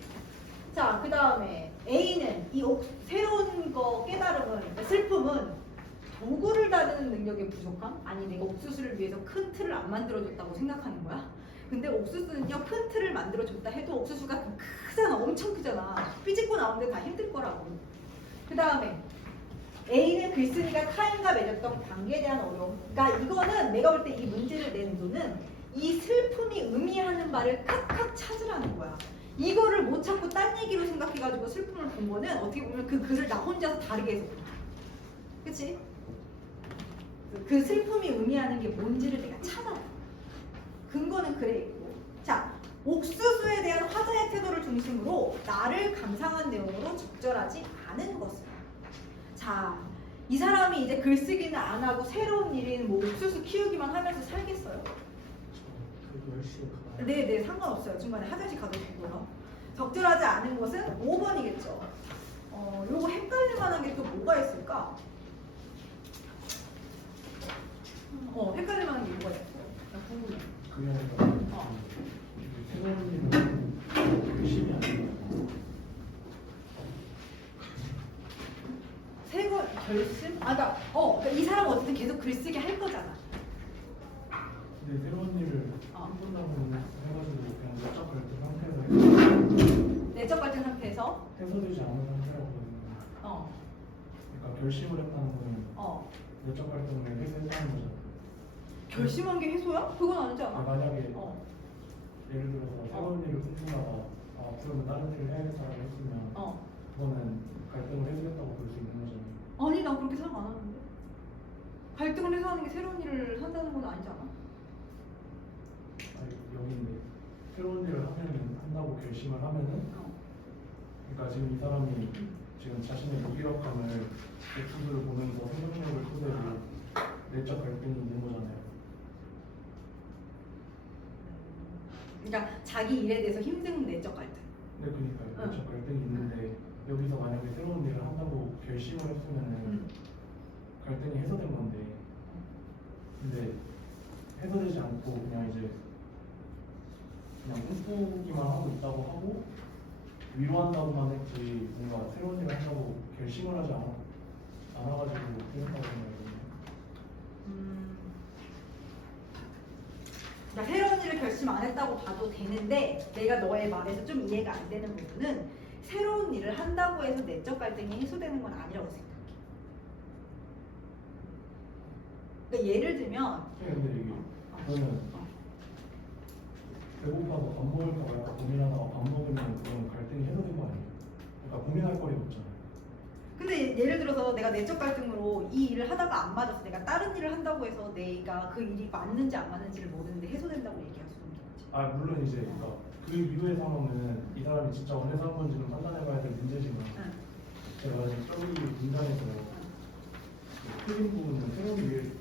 자, 그 다음에 A는 이 새로운 거 깨달음은 슬픔은 도구를 다루는 능력의 부족함? 아니 내가 옥수수를 위해서 큰 틀을 안 만들어줬다고 생각하는 거야? 근데 옥수수는요 큰 틀을 만들어줬다 해도 옥수수가 크잖아. 엄청 크잖아. 삐집고 나오는데 다 힘들 거라고. 그 다음에 A는 글쓴이가 타인과 맺었던 관계에 대한 어려움. 그러니까 이거는 내가 볼 때 이 문제를 낸 의도는 이 슬픔이 의미하는 바를 칵칵 찾으라는 거야. 이거를 못 찾고 딴 얘기로 생각해가지고 슬픔을 본 거는 어떻게 보면 그 글을 나 혼자서 다르게 해석해. 그치? 그 슬픔이 의미하는 게 뭔지를 내가 찾아야. 근거는 그래 있고. 자, 옥수수에 대한 화자의 태도를 중심으로 나를 감상한 내용으로 적절하지 않은 것을. 자, 이 사람이 이제 글쓰기는 안 하고 새로운 일인 옥수수 키우기만 하면서 살겠어요? 그래도 열심히 가봐요. 네, 상관없어요. 중간에 화장실 가도 되고요. 적절하지 않은 것은 5번이겠죠. 요거 헷갈릴 만한 게 또 뭐가 있을까? 헷갈릴 만한 게 뭐가 있을까? 나 궁금해. 그게 아니라 새로운 일은 열심히 안 해요. 근데 새로운 일을 어. 해본다고 해가지고 그냥 내적 갈등 상태에서 내적 갈등 상태에서 해소되지 않은 상태라고 하는 어. 그러니까 결심을 했다는 거는 어. 내적 갈등을 해소했다는 거잖아요. 결심한 게 해소야? 그건 아니지 않아? 만약에 어. 예를 들어서 새로운 일을 꿈꾸다가 앞으로는 다른 일을 해야겠다고 했으면 어. 그거는 갈등을 해소했다고 볼 수 있는 거잖아요. 아니 난 그렇게 생각 안 하는데. 갈등을 해소하는 게 새로운 일을 한다는 건 아니지 않아? 아니, 여기인데 새로운 일을 하면은 한다고 결심을 하면은 어. 그러니까 지금 이 사람이 지금 자신의 무기력함을 유튜브를 보면서 생존력을 토대로 내적 갈등이 있는 거잖아요. 그러니까 자기 일에 대해서 힘든 내적 갈등. 네, 그러니까요. 응. 내적 갈등이 있는데 여기서 만약에 새로운 일을 한다고 결심을 했으면은 갈등이 해소된 건데 근데 해소되지 않고 그냥 이제 그냥 꿈꾸기만 하고 있다고 하고 위로한다고만 했지 뭔가 새로운 일을 한다고 결심을 하지 않아가지고 그랬다고 생각해요. 그러니까 새로운 일을 결심 안 했다고 봐도 되는데 내가 너의 말에서 좀 이해가 안 되는 부분은 새로운 일을 한다고 해서 내적 갈등이 해소되는 건 아니라고 생각해. 그러니까 예를 들면 근데 이게 저는 배고파서 밥 먹을까 말까 고민하다가 밥 먹으면 그건 갈등이 해소된 거 아니에요? 그러니까 고민할 거리가 없잖아요. 근데 예를 들어서 내가 내적 갈등으로 이 일을 하다가 안 맞았어. 내가 다른 일을 한다고 해서 내가 그 일이 맞는지 안 맞는지를 모르는데 해소된다고 얘기할 수는 없지. 아 물론 이제 그러니까 그 이후의 상황은 이 사람이 진짜 원해서 한 건지는 판단해봐야 될 문제지만 응. 제가 지금 저기 문장에서 틀린 부분은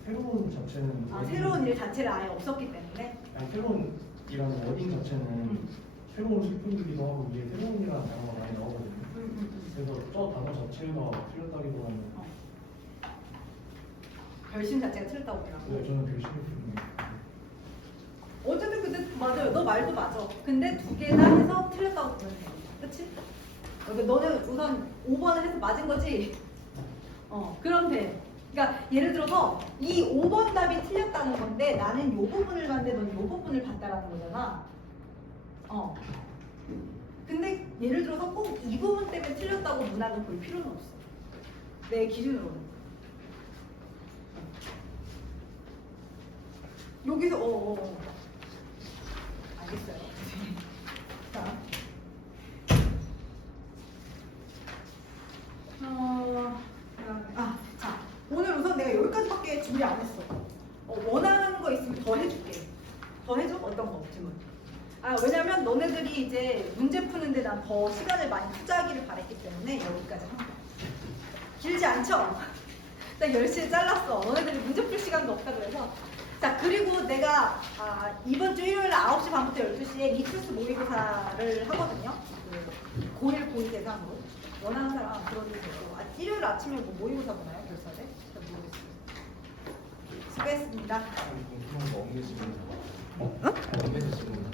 새로운 자체는 새로운 일 자체를 아예 없었기 때문에 아니 새로운이라는 워딩 자체는 새로운 슬픔이기도 하고 이게 새로운이라는 단어가 많이 나오거든요. 그래서 저 단어 자체가 틀렸다기보다는 결심 자체가 틀렸다고 보더라고. 네, 저는 결심했거든요. 어쨌든 근데 맞아요. 너 말도 맞아. 근데 두 개 다 해서 틀렸다고 보면 돼. 그치? 그러니까 너는 우선 5번을 해서 맞은 거지? 그럼 돼. 그러니까 예를 들어서 이 5번 답이 틀렸다는 건데 나는 요 부분을 봤는데 넌 요 부분을 봤다라는 거잖아. 근데 예를 들어서 꼭 이 부분 때문에 틀렸다고 문학을 볼 필요는 없어. 내 기준으로는. 여기서 알겠어요. 자, 자, 오늘 우선 내가 여기까지밖에 준비 안 했어. 원하는 거 있으면 더 해줄게. 더 해줘? 어떤 거 질문? 왜냐면 너네들이 이제 문제 푸는데 난 더 시간을 많이 투자하기를 바랬기 때문에 여기까지 한 거야. 길지 않죠? 딱 10시에 잘랐어. 너네들이 문제 풀 시간도 없다 그래서. 자, 그리고 내가 이번 주 일요일 9시 반부터 12시에 리투스 모의고사를 하거든요. 그 고1 고2 대상으로. 원하는 사람 들어도 되고. 일요일 아침에 뭐 모의고사 보나요? 결사대? 잘 모르겠어요. 수고했습니다. 궁금한 거 없는 질문. 없는 질문.